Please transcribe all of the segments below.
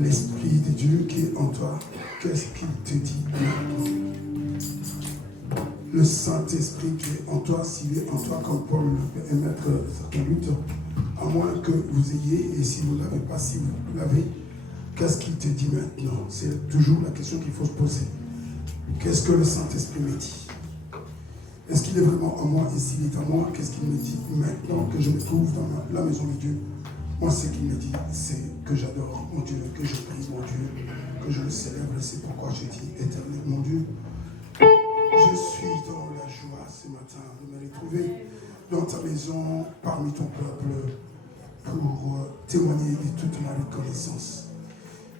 l'Esprit de Dieu qui est en toi, qu'est-ce qu'il te dit maintenant? Le Saint-Esprit qui est en toi, s'il est en toi, comme Paul le peut émettre certains luttes, à moins que vous ayez, et si vous ne l'avez pas, si vous l'avez, qu'est-ce qu'il te dit maintenant? C'est toujours la question qu'il faut se poser. Qu'est-ce que le Saint-Esprit me dit? Est-ce qu'il est vraiment en moi? Et s'il est en moi, qu'est-ce qu'il me dit maintenant que je me trouve dans la maison de Dieu? Moi, ce qu'il me dit, c'est que j'adore mon Dieu, que je prie mon Dieu, que je le célèbre. C'est pourquoi je dis, Éternel, mon Dieu, je suis dans la joie ce matin de me retrouver dans ta maison, parmi ton peuple, pour témoigner de toute ma reconnaissance.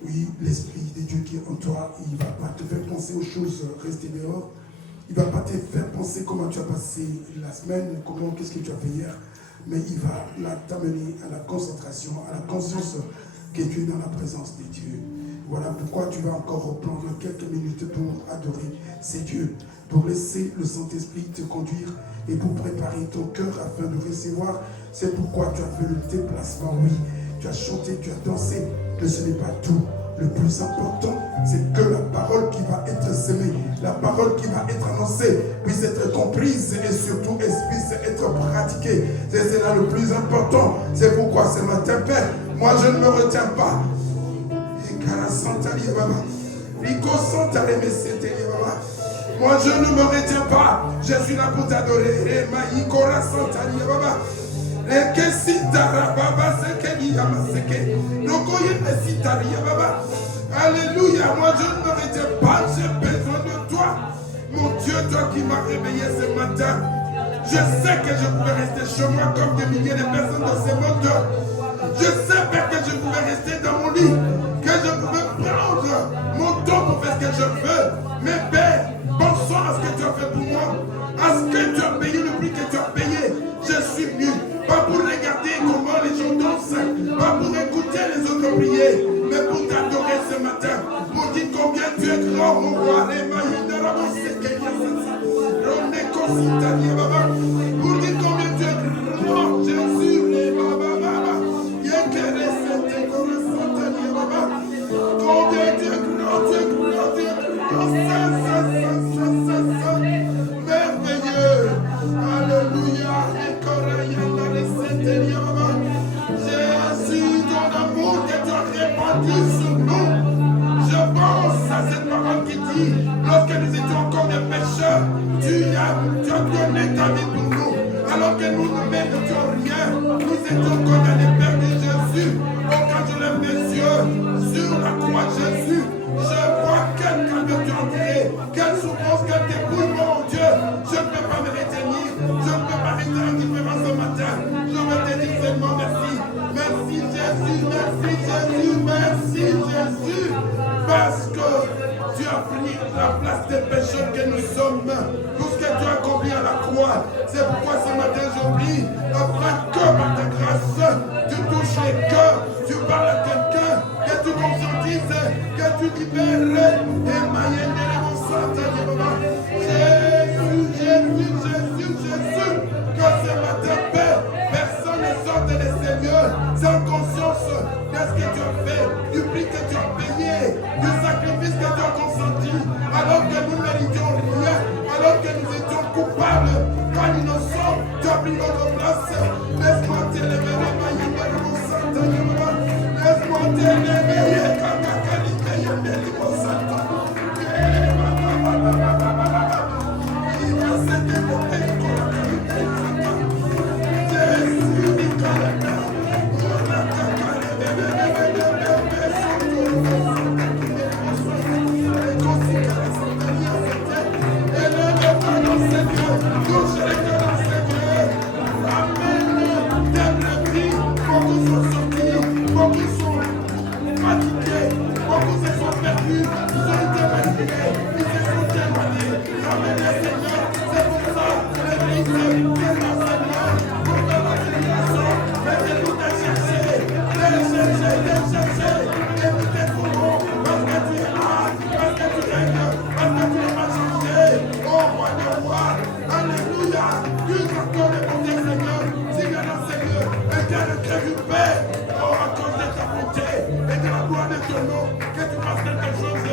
Oui, l'Esprit de Dieu qui est en toi, il ne va pas te faire penser aux choses restées dehors. Il ne va pas te faire penser comment tu as passé la semaine, qu'est-ce que tu as fait hier. Mais il va t'amener à la concentration, à la conscience que tu es dans la présence de Dieu. Voilà pourquoi tu vas encore reprendre quelques minutes pour adorer ces dieux, pour laisser le Saint-Esprit te conduire et pour préparer ton cœur afin de recevoir. C'est pourquoi tu as fait le déplacement, oui. Tu as chanté, tu as dansé, mais ce n'est pas tout. Le plus important, c'est que la parole qui va être semée, la parole qui va être annoncée, puisse être comprise et surtout puisse être pratiquée. C'est là le plus important. C'est pourquoi ce matin, Père, moi je ne me retiens pas. Moi je ne me retiens pas. Je suis là pour t'adorer. Alléluia, moi je ne me retiens pas, j'ai besoin de toi. Mon Dieu, toi qui m'as réveillé ce matin, je sais que je pouvais rester chez moi comme des milliers de personnes dans ce monde. Je sais bien que je pouvais rester dans mon lit, que je pouvais prendre mon temps pour faire ce que je veux. Mais Père, pensons à ce que tu as fait pour moi, à ce que tu as payé, le prix que tu as payé. Je suis venu, pas pour regarder comment les gens dansent, pas pour écouter les autres prier, mais pour t'adorer ce matin, pour dire combien tu es grand, mon roi. Pour dire combien tu es grand, Jésus. Combien tu es grand, tu es grand, tu es grand. Merveilleux. Alléluia. Jésus, ton amour que tu as répandu sur nous. Je pense à cette parole qui dit, lorsque nous étions encore des pécheurs, tu as donné ta vie pour nous. Alors que nous ne méritions rien, nous étions condamnés, Père de Jésus. Oh, quand je lève mes yeux sur la croix de Jésus, je vois quel cadeau tu as créé, quelle souffrance, quel dépouillement, mon Dieu. Je ne peux pas me retenir, je ne peux pas rester indifférent ce matin. Je veux te dire seulement merci. Merci Jésus, merci Jésus, merci Jésus. Parce que tu as pris la place des pécheurs que nous sommes. Tout ce que tu as accompli à la croix. C'est pourquoi ce matin je prie, afin que par ta grâce, tu touches les cœurs, tu parles à quelqu'un, que tu conscientises, que tu libères. Et Mayenne de mon Santa Jésus, Jésus, Jésus, Jésus. Que ce matin, Père, personne ne sorte de Seigneur sans conscience de ce que tu as fait, du prix que tu as payé, du sacrifice que tu as consenti, alors que nous n'éritions rien, alors que nous étions coupables, quand innocents, tu as pris notre place. Laisse-moi t'élever, mon Santa, laisse-moi t'élever, mon Santa. seulement que tu fasses quelque chose.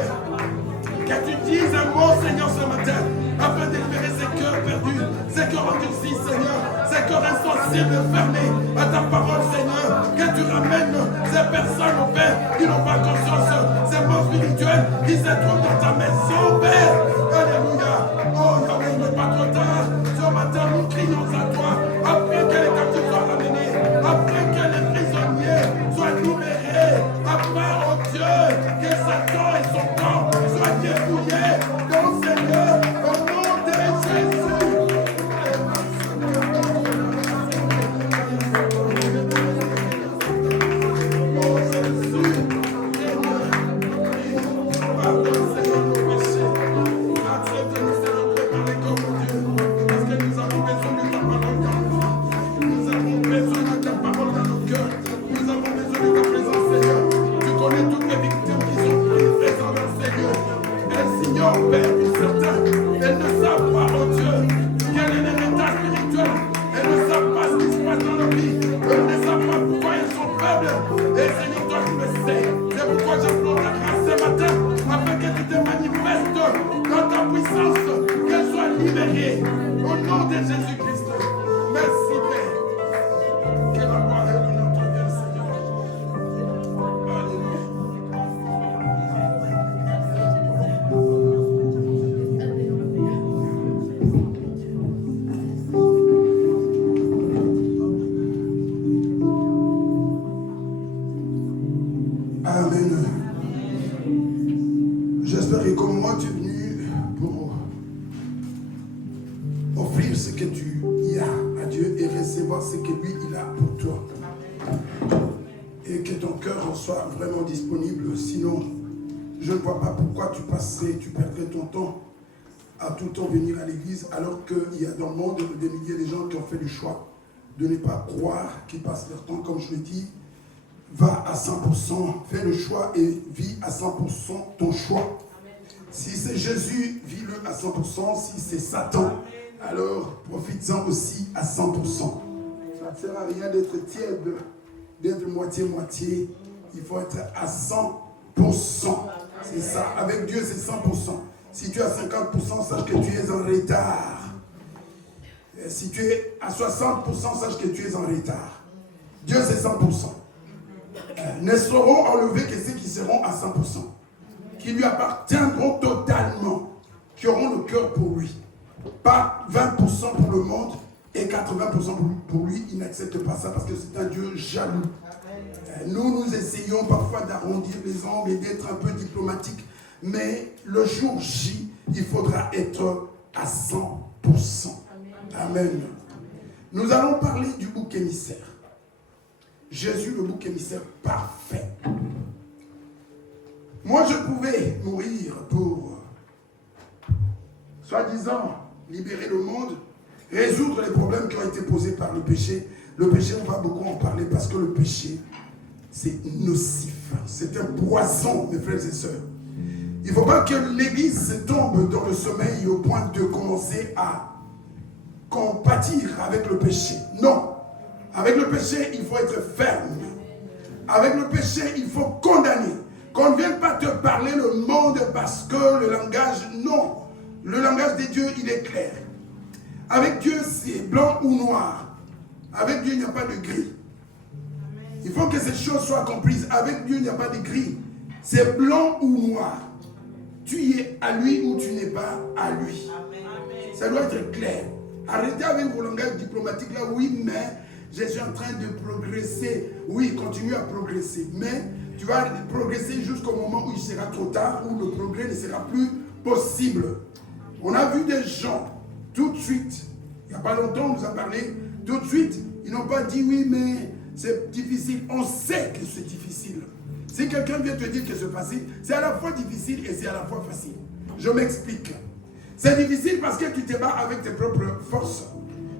Que tu dises un mot, Seigneur, ce matin, afin de libérer ces cœurs perdus, ces cœurs endurcis, Seigneur, ces cœurs insensibles, fermés à ta parole, Seigneur. Que tu ramènes ces personnes au Père qui n'ont pas conscience, ces morts spirituels qui se trouvent dans ta maison, Père. Alléluia. Oh, Yahweh, il n'est pas trop tard. Ce matin, nous crions à toi, afin que les captifs soient ramenés, afin que les prisonniers soient libérés, afin, oh Dieu, que Satan et son corps soient dépouillés. Donc, Seigneur, au nom de Jésus. Vraiment disponible, sinon je ne vois pas pourquoi tu perdrais ton temps à tout le temps venir à l'église alors qu'il y a dans le monde des milliers de gens qui ont fait le choix de ne pas croire, qui passent leur temps, comme je le dis. Va à 100%, fais le choix et vis à 100% ton choix. Si c'est Jésus, vis-le à 100%, si c'est Satan, alors profites-en aussi à 100%. Ça ne sert à rien d'être tiède, d'être moitié-moitié. Il faut être à 100%. C'est ça. Avec Dieu, c'est 100%. Si tu es à 50%, sache que tu es en retard. Et si tu es à 60%, sache que tu es en retard. Dieu, c'est 100%. Ne seront enlevés que ceux qui seront à 100%. Qui lui appartiendront totalement. Qui auront le cœur pour lui. Pas 20% pour le monde et 80% pour lui. Il n'accepte pas ça parce que c'est un Dieu jaloux. Nous essayons parfois d'arrondir les angles et d'être un peu diplomatiques, mais le jour J, il faudra être à 100%. Amen. Nous allons parler du bouc émissaire. Jésus, le bouc émissaire parfait. Moi, je pouvais mourir pour, soi-disant, libérer le monde, résoudre les problèmes qui ont été posés par le péché. Le péché, on va beaucoup en parler parce que le péché, c'est nocif. C'est un poison, mes frères et sœurs. Il ne faut pas que l'Église tombe dans le sommeil au point de commencer à compatir avec le péché. Non. Avec le péché, il faut être ferme. Avec le péché, il faut condamner. Qu'on ne vienne pas te parler le monde parce que le langage, non. Le langage des dieux, il est clair. Avec Dieu, c'est blanc ou noir. Avec Dieu, il n'y a pas de gris. Il faut que ces choses soient comprises. Avec Dieu, il n'y a pas de gris. C'est blanc ou noir. Tu es à lui ou tu n'es pas à lui. Amen. Ça doit être clair. Arrêtez avec vos langages diplomatiques là. Oui, mais je suis en train de progresser. Oui, continue à progresser. Mais tu vas progresser jusqu'au moment où il sera trop tard, où le progrès ne sera plus possible. On a vu des gens, tout de suite, il n'y a pas longtemps, on nous a parlé, tout de suite, ils n'ont pas dit oui, mais c'est difficile. On sait que c'est difficile. Si quelqu'un vient te dire que c'est facile, c'est à la fois difficile et c'est à la fois facile. Je m'explique. C'est difficile parce que tu te bats avec tes propres forces.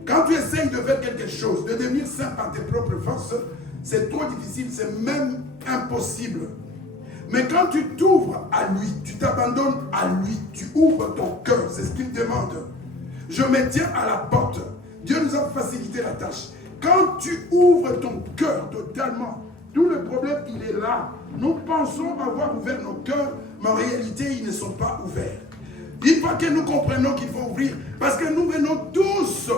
Quand tu essayes de faire quelque chose, de devenir saint par tes propres forces, c'est trop difficile, c'est même impossible. Mais quand tu t'ouvres à lui, tu t'abandonnes à lui, tu ouvres ton cœur, c'est ce qu'il demande. Je me tiens à la porte. Dieu nous a facilité la tâche. Quand tu ouvres ton cœur totalement, Tout le problème, il est là. Nous pensons avoir ouvert nos cœurs, mais en réalité, ils ne sont pas ouverts. Il faut que nous comprenions qu'il faut ouvrir, parce que nous venons tous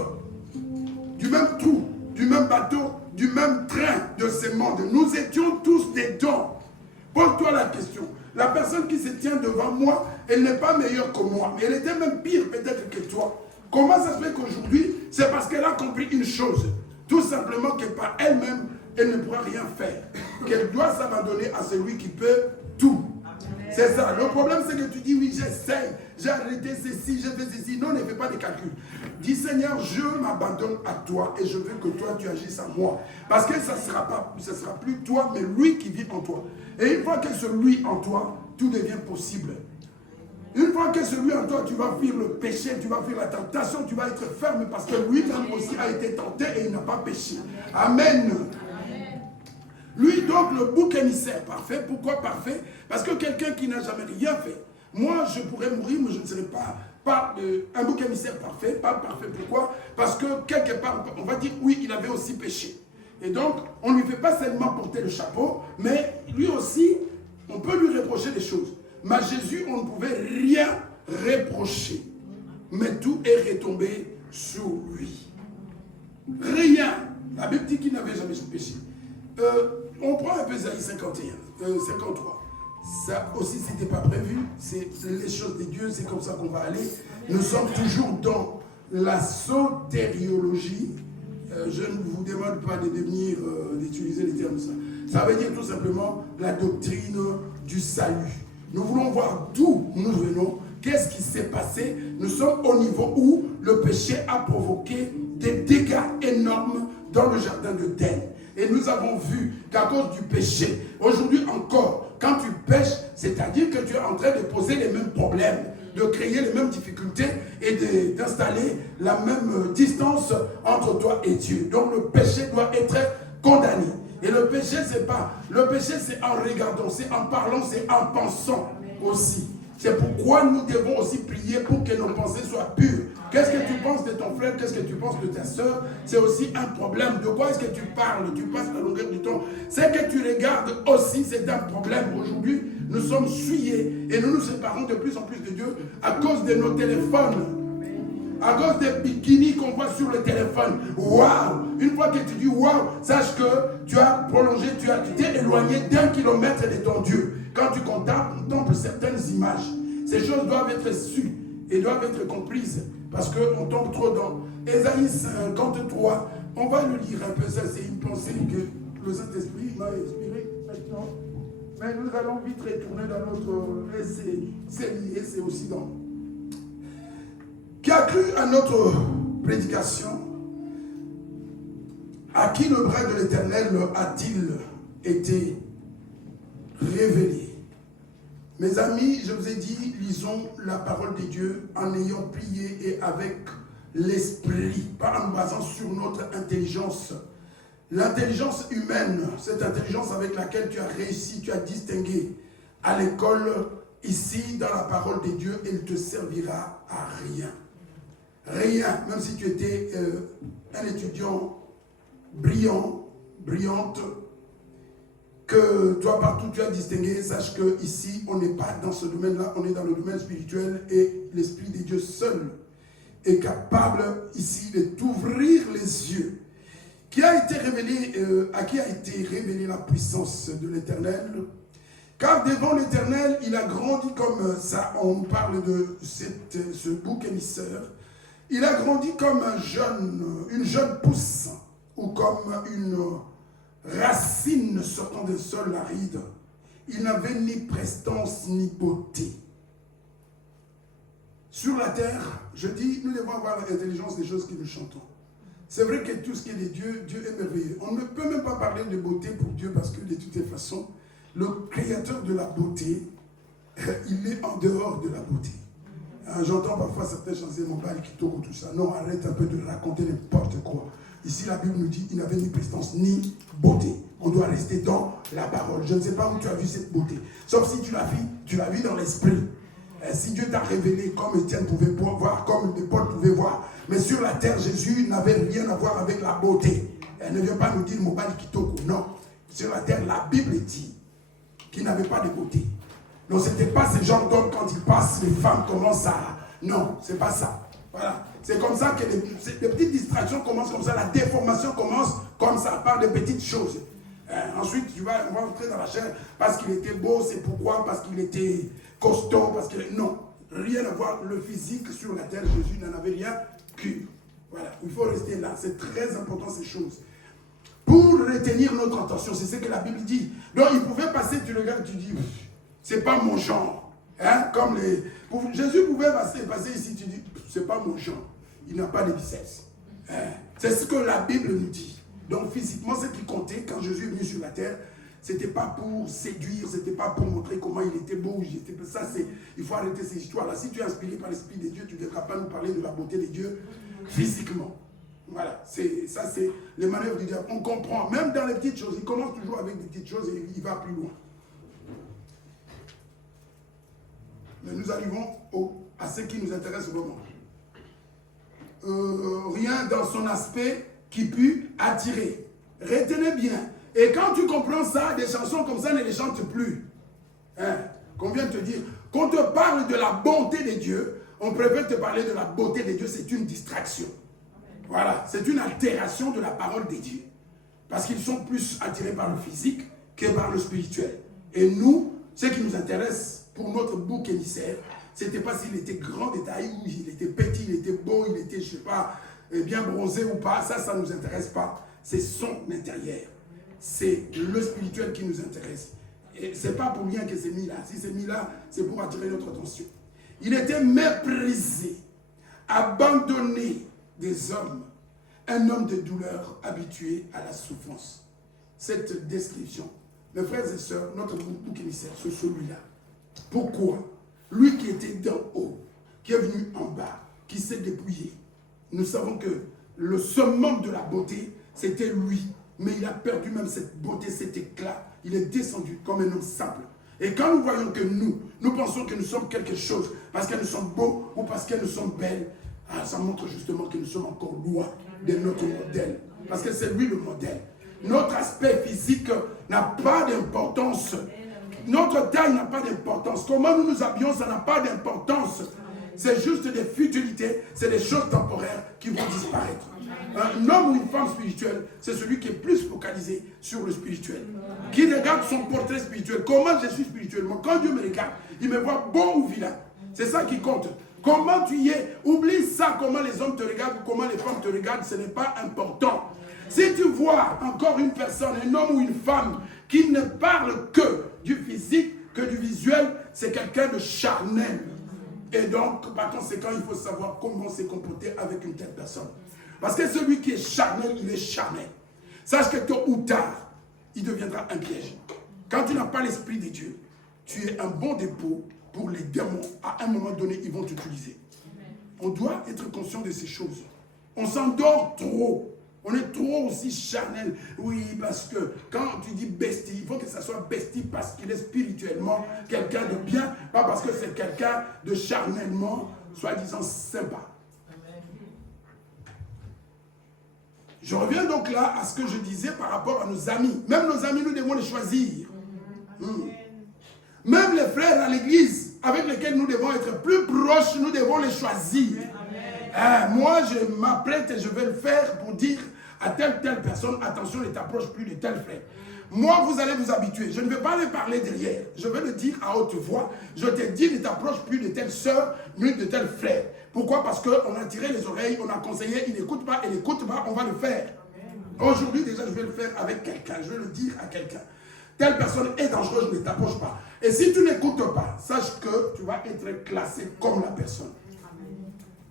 du même trou, du même bateau, du même train de ce monde. Nous étions tous des dons. Pose-toi la question. La personne qui se tient devant moi, elle n'est pas meilleure que moi, mais elle était même pire peut-être que toi. Comment ça se fait qu'aujourd'hui, c'est parce qu'elle a compris une chose, tout simplement que par elle-même, elle ne pourra rien faire, qu'elle doit s'abandonner à celui qui peut tout. C'est ça. Le problème, c'est que tu dis, oui, j'essaye, j'ai arrêté ceci, j'ai fait ceci. Non, ne fais pas de calcul. Dis, Seigneur, je m'abandonne à toi et je veux que toi, tu agisses à moi. Parce que ça ne sera plus toi, mais lui qui vit en toi. Et une fois que celui en toi, tout devient possible. Une fois que celui en toi, tu vas fuir le péché, tu vas fuir la tentation, tu vas être ferme parce que lui-même aussi a été tenté et il n'a pas péché. Amen. Lui, donc, le bouc émissaire parfait. Pourquoi parfait? Parce que quelqu'un qui n'a jamais rien fait, moi, je pourrais mourir, mais je ne serai pas un bouc émissaire parfait. Pas parfait, pourquoi? Parce que quelque part, on va dire, oui, il avait aussi péché. Et donc, on ne lui fait pas seulement porter le chapeau, mais lui aussi, on peut lui reprocher des choses. Mais à Jésus, on ne pouvait rien reprocher. Mais tout est retombé sur lui. Rien. La Bible dit qu'il n'avait jamais péché. On prend un peu Isaïe 53. Ça aussi, ce n'était pas prévu. C'est les choses de Dieu, c'est comme ça qu'on va aller. Nous sommes toujours dans la sotériologie. Je ne vous demande pas d'utiliser les termes ça. Ça veut dire tout simplement la doctrine du salut. Nous voulons voir d'où nous venons, qu'est-ce qui s'est passé. Nous sommes au niveau où le péché a provoqué des dégâts énormes dans le jardin de d'Éden. Et nous avons vu qu'à cause du péché, aujourd'hui encore, quand tu pêches, c'est-à-dire que tu es en train de poser les mêmes problèmes, de créer les mêmes difficultés et d'installer la même distance entre toi et Dieu. Donc le péché doit être condamné. Et le péché, c'est pas. Le péché, c'est en regardant, c'est en parlant, c'est en pensant aussi. C'est pourquoi nous devons aussi prier pour que nos pensées soient pures. Qu'est-ce que tu penses de ton frère? Qu'est-ce que tu penses de ta soeur? C'est aussi un problème. De quoi est-ce que tu parles? Tu passes la longueur du temps. C'est que tu regardes aussi, c'est un problème. Aujourd'hui, nous sommes souillés et nous nous séparons de plus en plus de Dieu à cause de nos téléphones. À cause des bikinis qu'on voit sur le téléphone. Waouh! Une fois que tu dis waouh, sache que tu as prolongé, tu t'es éloigné d'1 kilomètre de ton Dieu. Quand tu contemples certaines images, ces choses doivent être sues et doivent être comprises parce qu'on tombe trop dans Ésaïe 53. On va le lire un peu, ça c'est une pensée que le Saint-Esprit m'a inspiré maintenant. Mais nous allons vite retourner dans notre essai. C'est lié, c'est aussi dans. Qui a cru à notre prédication? À qui le bras de l'Éternel a-t-il été révélé? Mes amis, je vous ai dit, lisons la parole de Dieu en ayant prié et avec l'esprit, pas en basant sur notre intelligence. L'intelligence humaine, cette intelligence avec laquelle tu as réussi, tu as distingué à l'école, ici, dans la parole de Dieu, elle te servira à rien. Rien, même si tu étais un étudiant brillant, brillante, que toi partout tu as distingué, sache que ici on n'est pas dans ce domaine-là, on est dans le domaine spirituel et l'Esprit de Dieu seul est capable ici de t'ouvrir les yeux. Qui a été révélé, à qui a été révélée la puissance de l'Éternel? Car devant l'Éternel, il a grandi comme ça, on parle de ce bouc émissaire. Il a grandi comme une jeune pousse ou comme une racine sortant d'un sol aride. Il n'avait ni prestance ni beauté. Sur la terre, je dis, nous devons avoir l'intelligence des choses que nous chantons. C'est vrai que tout ce qui est de Dieu, Dieu est merveilleux. On ne peut même pas parler de beauté pour Dieu parce que de toutes les façons, le créateur de la beauté, il est en dehors de la beauté. J'entends parfois certains chanter mon bal qui tourne tout ça. Non, arrête un peu de raconter n'importe quoi. Ici, la Bible nous dit qu'il n'avait ni prestance ni beauté. On doit rester dans la parole. Je ne sais pas où tu as vu cette beauté. Sauf si tu l'as vu dans l'esprit. Si Dieu t'a révélé comme Étienne pouvait voir, comme Paul pouvait voir. Mais sur la terre, Jésus n'avait rien à voir avec la beauté. Elle ne vient pas nous dire mon bal qui tourne. Non. sur la terre, la Bible dit qu'il n'avait pas de beauté. Donc ce n'était pas ce genre d'homme quand il passe, les femmes commencent à... Non, c'est pas ça. Voilà. C'est comme ça que les petites distractions commencent comme ça, la déformation commence comme ça, par des petites choses. Ensuite, on va entrer dans la chair parce qu'il était beau, c'est pourquoi, parce qu'il était costaud, parce qu'il... Non, rien à voir. Le physique sur la terre, Jésus n'en avait rien que. Voilà, il faut rester là. C'est très important ces choses. Pour retenir notre attention, c'est ce que la Bible dit. Donc il pouvait passer, tu regardes, tu dis, c'est pas mon genre. Hein? Comme Jésus pouvait passer ici, tu dis, c'est pas mon genre. Il n'a pas de biceps. Hein? C'est ce que la Bible nous dit. Donc physiquement, ce qui comptait quand Jésus est venu sur la terre, c'était pas pour séduire, c'était pas pour montrer comment il était beau. Ça, il faut arrêter ces histoires-là. Si tu es inspiré par l'Esprit de Dieu, tu ne devras pas nous parler de la beauté de Dieu physiquement. Voilà, ça c'est les manœuvres du diable. On comprend, même dans les petites choses, il commence toujours avec des petites choses et il va plus loin. Mais nous arrivons à ce qui nous intéresse vraiment. Rien dans son aspect qui put attirer. Retenez bien. Et quand tu comprends ça, des chansons comme ça ne les chantent plus. Hein? Qu'on vient de te dire, qu'on te parle de la bonté de Dieu, on préfère te parler de la beauté de Dieu, c'est une distraction. Voilà, c'est une altération de la parole de Dieu. Parce qu'ils sont plus attirés par le physique que par le spirituel. Et nous, ce qui nous intéresse pour notre bouc émissaire, c'était pas s'il était grand de taille, ou il était petit, il était beau, il était, je sais pas, bien bronzé ou pas. Ça ne nous intéresse pas. C'est son intérieur. C'est le spirituel qui nous intéresse. Et c'est pas pour rien que c'est mis là. Si c'est mis là, c'est pour attirer notre attention. Il était méprisé, abandonné des hommes, un homme de douleur habitué à la souffrance. Cette description, mes frères et sœurs, notre bouc émissaire, c'est celui-là. Pourquoi? Lui qui était d'en haut, qui est venu en bas, qui s'est dépouillé. Nous savons que le summum de la beauté, c'était lui. Mais il a perdu même cette beauté, cet éclat. Il est descendu comme un homme simple. Et quand nous voyons que nous pensons que nous sommes quelque chose, parce que nous sommes beaux ou parce que nous sommes belles, ça montre justement que nous sommes encore loin de notre modèle. Parce que c'est lui le modèle. Notre aspect physique n'a pas d'importance. Notre taille n'a pas d'importance. Comment nous nous habillons, ça n'a pas d'importance. C'est juste des futilités, c'est des choses temporaires qui vont disparaître. Un homme ou une femme spirituelle, c'est celui qui est plus focalisé sur le spirituel. Qui regarde son portrait spirituel. Comment je suis spirituellement? Quand Dieu me regarde, il me voit bon ou vilain. C'est ça qui compte. Comment tu y es? Oublie ça, comment les hommes te regardent ou comment les femmes te regardent, ce n'est pas important. Si tu vois encore une personne, un homme ou une femme, qui ne parle que du physique, que du visuel, c'est quelqu'un de charnel. Et donc, par conséquent, il faut savoir comment se comporter avec une telle personne. Parce que celui qui est charnel, il est charnel. Sache que tôt ou tard, il deviendra un piège. Quand tu n'as pas l'esprit de Dieu, tu es un bon dépôt pour les démons. À un moment donné, ils vont t'utiliser. On doit être conscient de ces choses. On s'endort trop. On est trop aussi charnel. Oui, parce que quand tu dis bestie, il faut que ça soit bestie parce qu'il est spirituellement quelqu'un de bien, pas parce que c'est quelqu'un de charnellement, soi-disant sympa. Je reviens donc là à ce que je disais par rapport à nos amis. Même nos amis, nous devons les choisir. Même les frères à l'église avec lesquels nous devons être plus proches, nous devons les choisir. Moi, je m'apprête et je vais le faire pour dire à telle personne, attention, ne t'approche plus de tel frère. Moi, vous allez vous habituer. Je ne vais pas les parler derrière. Je vais le dire à haute voix. Je te dis, ne t'approche plus de telle soeur, ni de tel frère. Pourquoi? Parce qu'on a tiré les oreilles, on a conseillé, il n'écoute pas, on va le faire. Aujourd'hui, déjà, je vais le faire avec quelqu'un. Je vais le dire à quelqu'un. Telle personne est dangereuse, ne t'approche pas. Et si tu n'écoutes pas, sache que tu vas être classé comme la personne.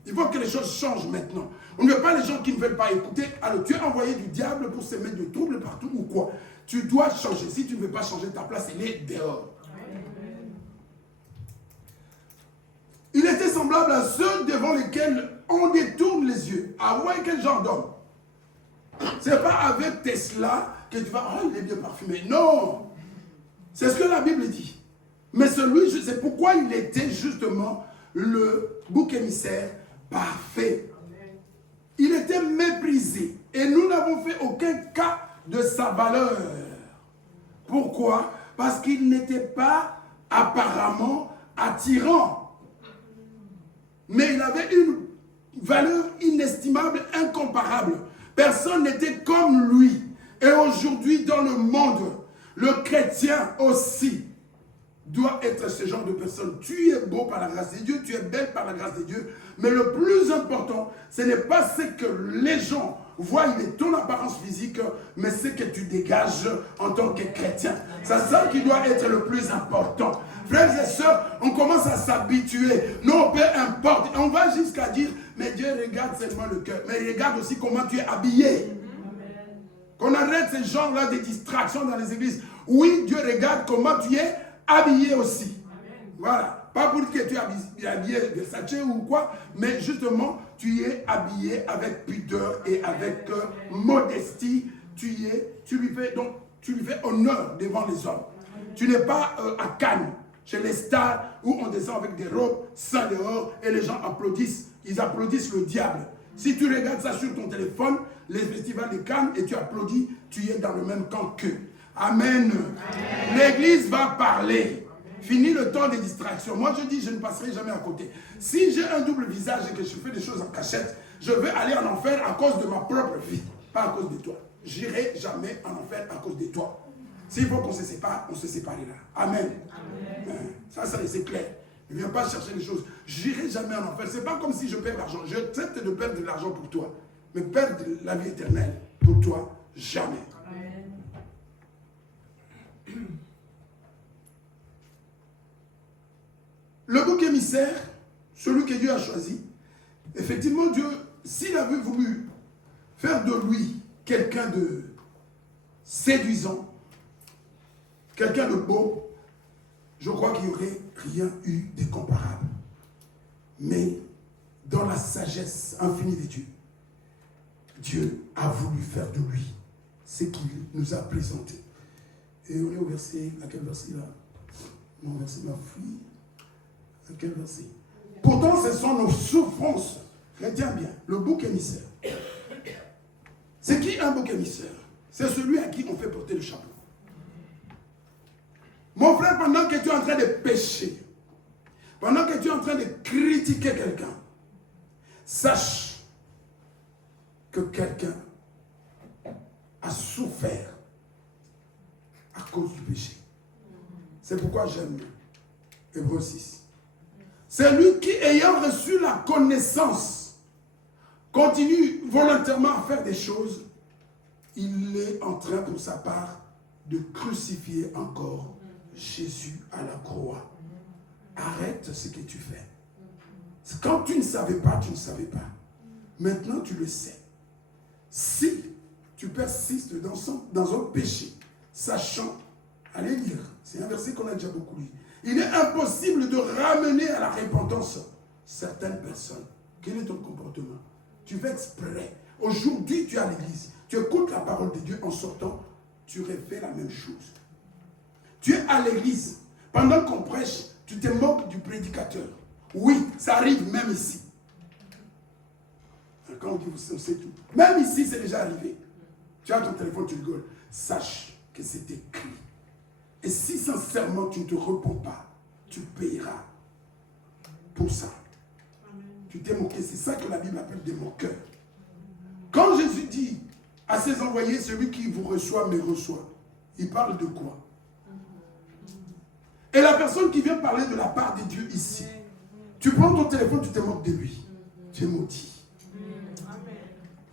Il faut que les choses changent maintenant. On ne veut pas les gens qui ne veulent pas écouter. Alors, tu es envoyé du diable pour se mettre de troubles partout ou quoi? Tu dois changer. Si tu ne veux pas changer, ta place, elle est dehors. Il était semblable à ceux devant lesquels on détourne les yeux. Ah ouais, quel genre d'homme? C'est pas avec Tesla que tu vas, oh, il est bien parfumé. Non. C'est ce que la Bible dit. Mais celui, c'est pourquoi il était justement le bouc émissaire parfait. Il était méprisé. Et nous n'avons fait aucun cas de sa valeur. Pourquoi? Parce qu'il n'était pas apparemment attirant. Mais il avait une valeur inestimable, incomparable. Personne n'était comme lui. Et aujourd'hui, dans le monde, le chrétien aussi doit être ce genre de personne. Tu es beau par la grâce de Dieu, tu es belle par la grâce de Dieu. Mais le plus important, ce n'est pas ce que les gens voient de ton apparence physique, mais ce que tu dégages en tant que chrétien. C'est ça qui doit être le plus important. Frères et sœurs, on commence à s'habituer. Non, peu importe. On va jusqu'à dire, mais Dieu regarde seulement le cœur. Mais il regarde aussi comment tu es habillé. Qu'on arrête ces gens-là de distractions dans les églises. Oui, Dieu regarde comment tu es habillé aussi. Voilà. Pas pour que tu es habillé Versace ou quoi, mais justement, tu es habillé avec pudeur et avec modestie. Tu lui fais honneur devant les hommes. Tu n'es pas à Cannes, chez les stars, où on descend avec des robes, ça dehors, et les gens applaudissent. Ils applaudissent le diable. Si tu regardes ça sur ton téléphone, les festivals de Cannes, et tu applaudis, tu es dans le même camp qu'eux. Amen. L'église va parler. Fini le temps des distractions. Moi, je dis, je ne passerai jamais à côté. Si j'ai un double visage et que je fais des choses en cachette, je vais aller en enfer à cause de ma propre vie, pas à cause de toi. J'irai jamais en enfer à cause de toi. S'il faut qu'on se sépare, on se séparera. Amen. Ça, c'est clair. Ne viens pas chercher les choses. J'irai jamais en enfer. Ce n'est pas comme si je perds l'argent. Je accepte de perdre de l'argent pour toi. Mais perdre la vie éternelle pour toi, jamais. Amen. Le bouc émissaire, celui que Dieu a choisi, effectivement, Dieu, s'il avait voulu faire de lui quelqu'un de séduisant, quelqu'un de beau, je crois qu'il n'y aurait rien eu de comparable. Mais dans la sagesse infinie de Dieu, Dieu a voulu faire de lui ce qu'il nous a présenté. Et on est au verset, à quel verset là? Mon verset m'a fui. À quel verset? Pourtant, ce sont nos souffrances. Retiens bien, le bouc émissaire. C'est qui un bouc émissaire? C'est celui à qui on fait porter le chapeau. Mon frère, pendant que tu es en train de pécher, pendant que tu es en train de critiquer quelqu'un, sache que quelqu'un a souffert à cause du péché. C'est pourquoi j'aime Hébreux 6. C'est lui qui, ayant reçu la connaissance, continue volontairement à faire des choses. Il est en train, pour sa part, de crucifier encore Jésus à la croix. Arrête ce que tu fais. Quand tu ne savais pas, tu ne savais pas. Maintenant, tu le sais. Si tu persistes dans un péché, sachant, allez lire, c'est un verset qu'on a déjà beaucoup lu. Il est impossible de ramener à la repentance certaines personnes. Quel est ton comportement? Tu fais exprès. Aujourd'hui, tu es à l'église. Tu écoutes la parole de Dieu en sortant. Tu refais la même chose. Tu es à l'église. Pendant qu'on prêche, tu te moques du prédicateur. Oui, ça arrive même ici. Quand on dit, on sait tout. Même ici, c'est déjà arrivé. Tu as ton téléphone, tu rigoles. Sache que c'est écrit. Et si sincèrement tu ne te repens pas, tu payeras pour ça. Amen. Tu t'es moqué. C'est ça que la Bible appelle des moqueurs. Quand Jésus dit à ses envoyés, celui qui vous reçoit me reçoit, il parle de quoi? Et la personne qui vient parler de la part de Dieu ici, tu prends ton téléphone, tu te moques de lui. Tu es maudit.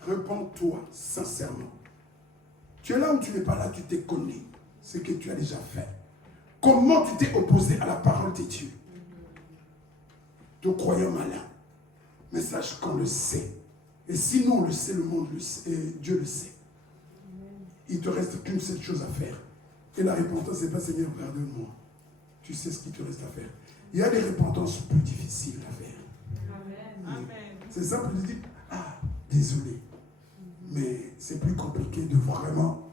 Repends-toi sincèrement. Tu es là ou tu n'es pas là, tu te connais ce que tu as déjà fait. Comment tu t'es opposé à la parole de Dieu? Te croyant malin. Mais sache qu'on le sait. Et sinon on le sait, le monde le sait, et Dieu le sait. Il ne te reste qu'une seule chose à faire. Et la repentance, c'est pas Seigneur, pardonne-moi. Tu sais ce qu'il te reste à faire. Il y a des repentances plus difficiles à faire. Amen. C'est simple de dire, ah, désolé. Mais c'est plus compliqué de vraiment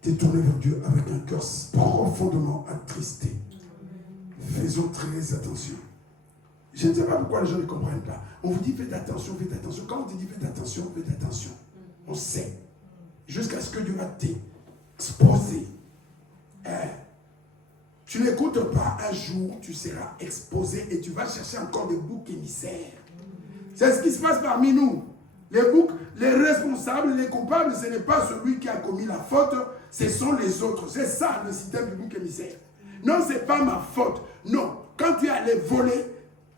te tourner vers Dieu avec un cœur profondément attristé. Faisons très attention. Je ne sais pas pourquoi les gens ne comprennent pas. On vous dit faites attention, faites attention. Quand on te dit faites attention, faites attention. On sait. Jusqu'à ce que Dieu va t'exposer. Tu n'écoutes pas, un jour, tu seras exposé et tu vas chercher encore des boucs émissaires. C'est ce qui se passe parmi nous. Les boucs, les responsables, les coupables, ce n'est pas celui qui a commis la faute, ce sont les autres. C'est ça le système du bouc émissaire. Non, ce n'est pas ma faute. Non, quand tu es allé voler,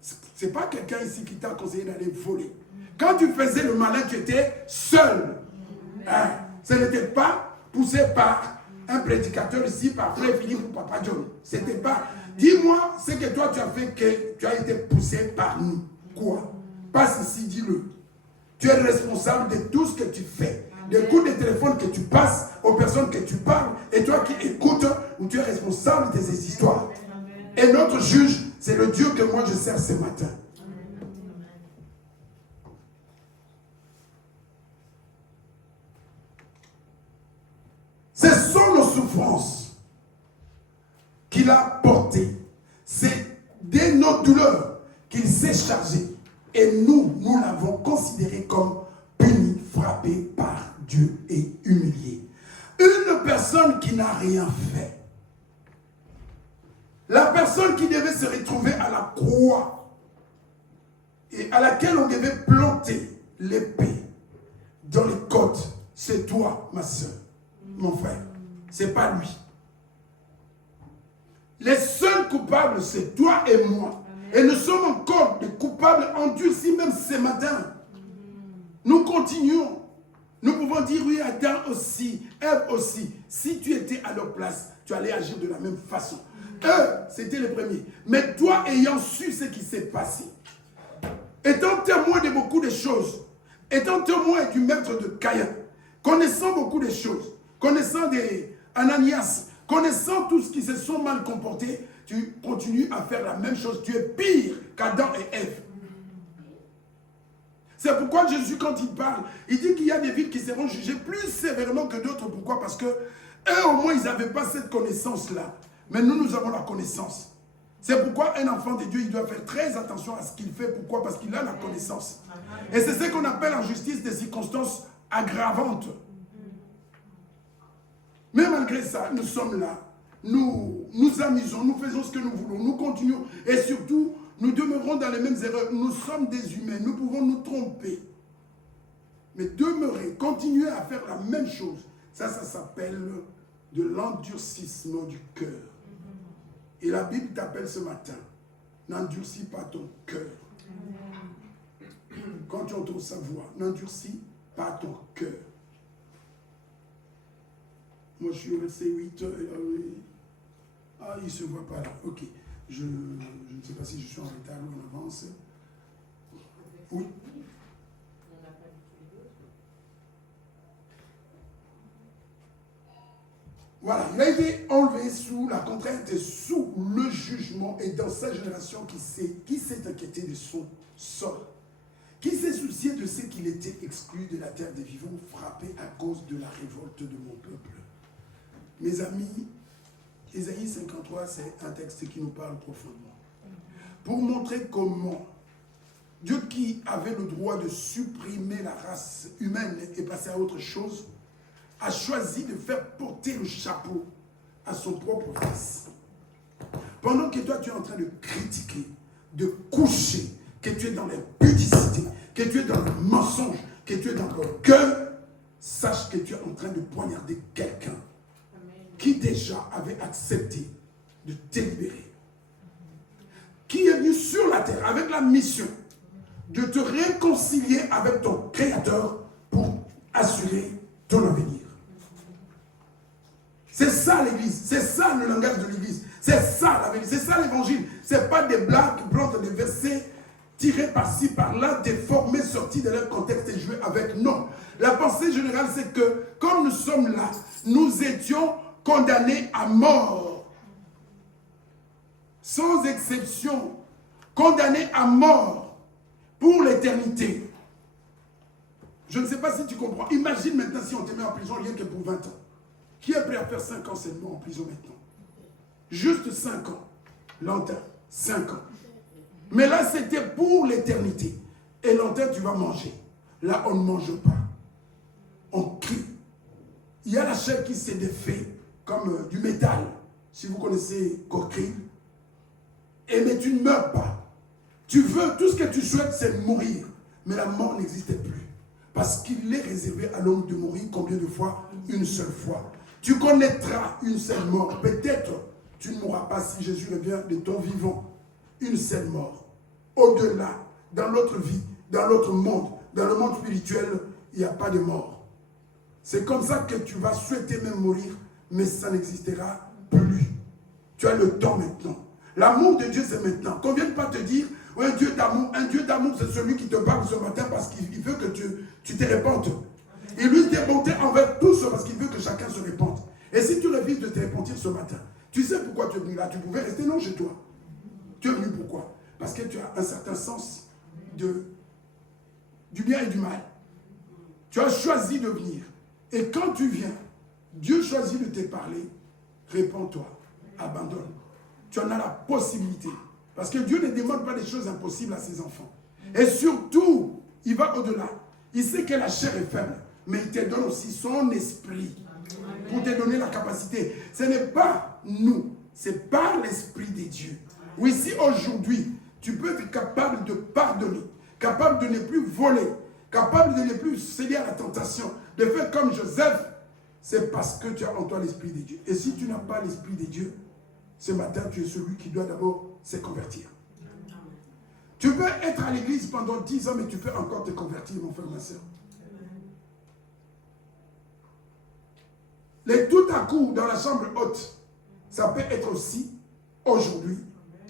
ce n'est pas quelqu'un ici qui t'a conseillé d'aller voler. Quand tu faisais le malin, tu étais seul. Ce n'était pas poussé par un prédicateur ici, par Frère Philippe ou Papa John. C'était pas. Dis-moi ce que toi tu as fait, que tu as été poussé par nous. Quoi? Passe ici, dis-le. Tu es responsable de tout ce que tu fais. Des coups de téléphone que tu passes, aux personnes que tu parles, et toi qui écoutes, où tu es responsable de ces histoires. Et notre juge, c'est le Dieu que moi je sers ce matin. Ce sont nos souffrances qu'il a portées. C'est de nos douleurs qu'il s'est chargé. Et nous l'avons considéré comme puni, frappé par Dieu et humilié. Une personne qui n'a rien fait. La personne qui devait se retrouver à la croix et à laquelle on devait planter l'épée dans les côtes, c'est toi, ma soeur, mon frère. C'est pas lui. Les seuls coupables, c'est toi et moi. Et nous sommes encore des coupables endurcis même ce matin. Nous continuons. Nous pouvons dire oui, Adam aussi, Ève aussi. Si tu étais à leur place, tu allais agir de la même façon. Eux, c'était les premiers. Mais toi, ayant su ce qui s'est passé, étant témoin de beaucoup de choses, étant témoin du maître de Caïn, connaissant beaucoup de choses, connaissant des Ananias, connaissant tout ce qui se sont mal comportés, tu continues à faire la même chose. Tu es pire qu'Adam et Ève. C'est pourquoi Jésus, quand il parle, il dit qu'il y a des villes qui seront jugées plus sévèrement que d'autres. Pourquoi? Parce que eux, au moins, ils n'avaient pas cette connaissance-là. Mais nous avons la connaissance. C'est pourquoi un enfant de Dieu, il doit faire très attention à ce qu'il fait. Pourquoi? Parce qu'il a la connaissance. Et c'est ce qu'on appelle en justice des circonstances aggravantes. Mais malgré ça, nous sommes là. Nous nous amusons, nous faisons ce que nous voulons, nous continuons. Et surtout, nous demeurons dans les mêmes erreurs. Nous sommes des humains, nous pouvons nous tromper. Mais demeurer, continuer à faire la même chose, ça s'appelle de l'endurcissement du cœur. Et la Bible t'appelle ce matin, n'endurcis pas ton cœur. Quand tu entends sa voix, n'endurcis pas ton cœur. Moi, je suis resté 8 heures. Ah, il ne se voit pas là. Ok. Je ne sais pas si je suis en retard ou en avance. Oui. Voilà, il a été enlevé sous la contrainte et sous le jugement. Et dans sa génération, qui s'est inquiété de son sort, qui s'est soucié de ce qu'il était exclu de la terre des vivants, frappé à cause de la révolte de mon peuple. Mes amis, Ésaïe 53, c'est un texte qui nous parle profondément. Pour montrer comment Dieu, qui avait le droit de supprimer la race humaine et passer à autre chose, a choisi de faire porter le chapeau à son propre fils. Pendant que toi, tu es en train de critiquer, de coucher, que tu es dans l'impudicité, que tu es dans le mensonge, que tu es dans l'orgueil, sache que tu es en train de poignarder quelqu'un qui déjà avait accepté de te libérer, qui est venu sur la terre avec la mission de te réconcilier avec ton Créateur pour assurer ton avenir. C'est ça l'Église, c'est ça le langage de l'Église, c'est ça la vérité, c'est ça l'Évangile. Ce n'est pas des blagues blanches, des versets tirés par-ci, par-là, déformés, sortis de leur contexte et joués avec. Non. La pensée générale, c'est que comme nous sommes là, nous étions condamnés à mort. Sans exception, condamnés à mort pour l'éternité. Je ne sais pas si tu comprends. Imagine maintenant si on te met en prison rien que pour 20 ans. Qui est prêt à faire 5 ans seulement en prison maintenant? Juste 5 ans. Longtemps, 5 ans. Mais là, c'était pour l'éternité. Et longtemps, tu vas manger. Là, on ne mange pas. On crie. Il y a la chair qui s'est défait comme du métal. si vous connaissez Coqueril, mais tu ne meurs pas. Tu veux, tout ce que tu souhaites, c'est mourir. Mais la mort n'existait plus. Parce qu'il est réservé à l'homme de mourir combien de fois? Une seule fois. Tu connaîtras une seule mort. Peut-être tu ne mourras pas si Jésus revient de ton vivant. Une seule mort. Au-delà, dans l'autre vie, dans l'autre monde, dans le monde spirituel, il n'y a pas de mort. C'est comme ça que tu vas souhaiter même mourir, mais ça n'existera plus. Tu as le temps maintenant. L'amour de Dieu, c'est maintenant. Qu'on ne vienne pas te dire, un Dieu d'amour, c'est celui qui te parle ce matin parce qu'il veut que tu te répandes. Il lui est bonté envers tous parce qu'il veut que chacun se répande. Et si tu refuses de te repentir ce matin, tu sais pourquoi tu es venu là? Tu pouvais rester non chez toi. Tu es venu pourquoi? Parce que tu as un certain sens du bien et du mal. Tu as choisi de venir. Et quand tu viens, Dieu choisit de te parler. Réponds-toi. Abandonne. Tu en as la possibilité. Parce que Dieu ne demande pas des choses impossibles à ses enfants. Et surtout, il va au-delà. Il sait que la chair est faible, mais il te donne aussi son esprit pour te donner la capacité. Ce n'est pas nous, c'est par l'esprit de Dieu. Oui, si aujourd'hui, tu peux être capable de pardonner, capable de ne plus voler, capable de ne plus céder à la tentation, de faire comme Joseph, c'est parce que tu as en toi l'esprit de Dieu. Et si tu n'as pas l'esprit de Dieu, ce matin, tu es celui qui doit d'abord se convertir. Tu peux être à l'église pendant 10 ans, mais tu peux encore te convertir, mon frère, ma soeur. Les tout à coup, dans la chambre haute, ça peut être aussi, aujourd'hui,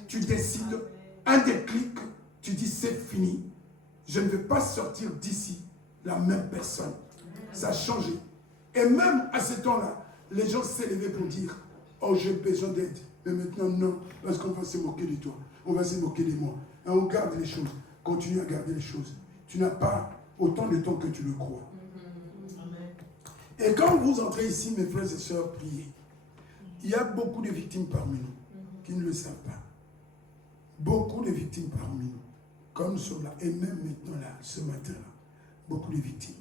tu décides, un déclic, tu dis c'est fini, je ne vais pas sortir d'ici la même personne. Ça a changé. Et même à ce temps-là, les gens s'élevaient pour dire, oh j'ai besoin d'aide. Mais maintenant, non, parce qu'on va se moquer de toi. On va se moquer de moi. Et on garde les choses. Continue à garder les choses. Tu n'as pas autant de temps que tu le crois. Et quand vous entrez ici, mes frères et sœurs, priez. Il y a beaucoup de victimes parmi nous qui ne le savent pas. Beaucoup de victimes parmi nous. Comme nous sommes là. Et même maintenant, là, ce matin-là. Beaucoup de victimes.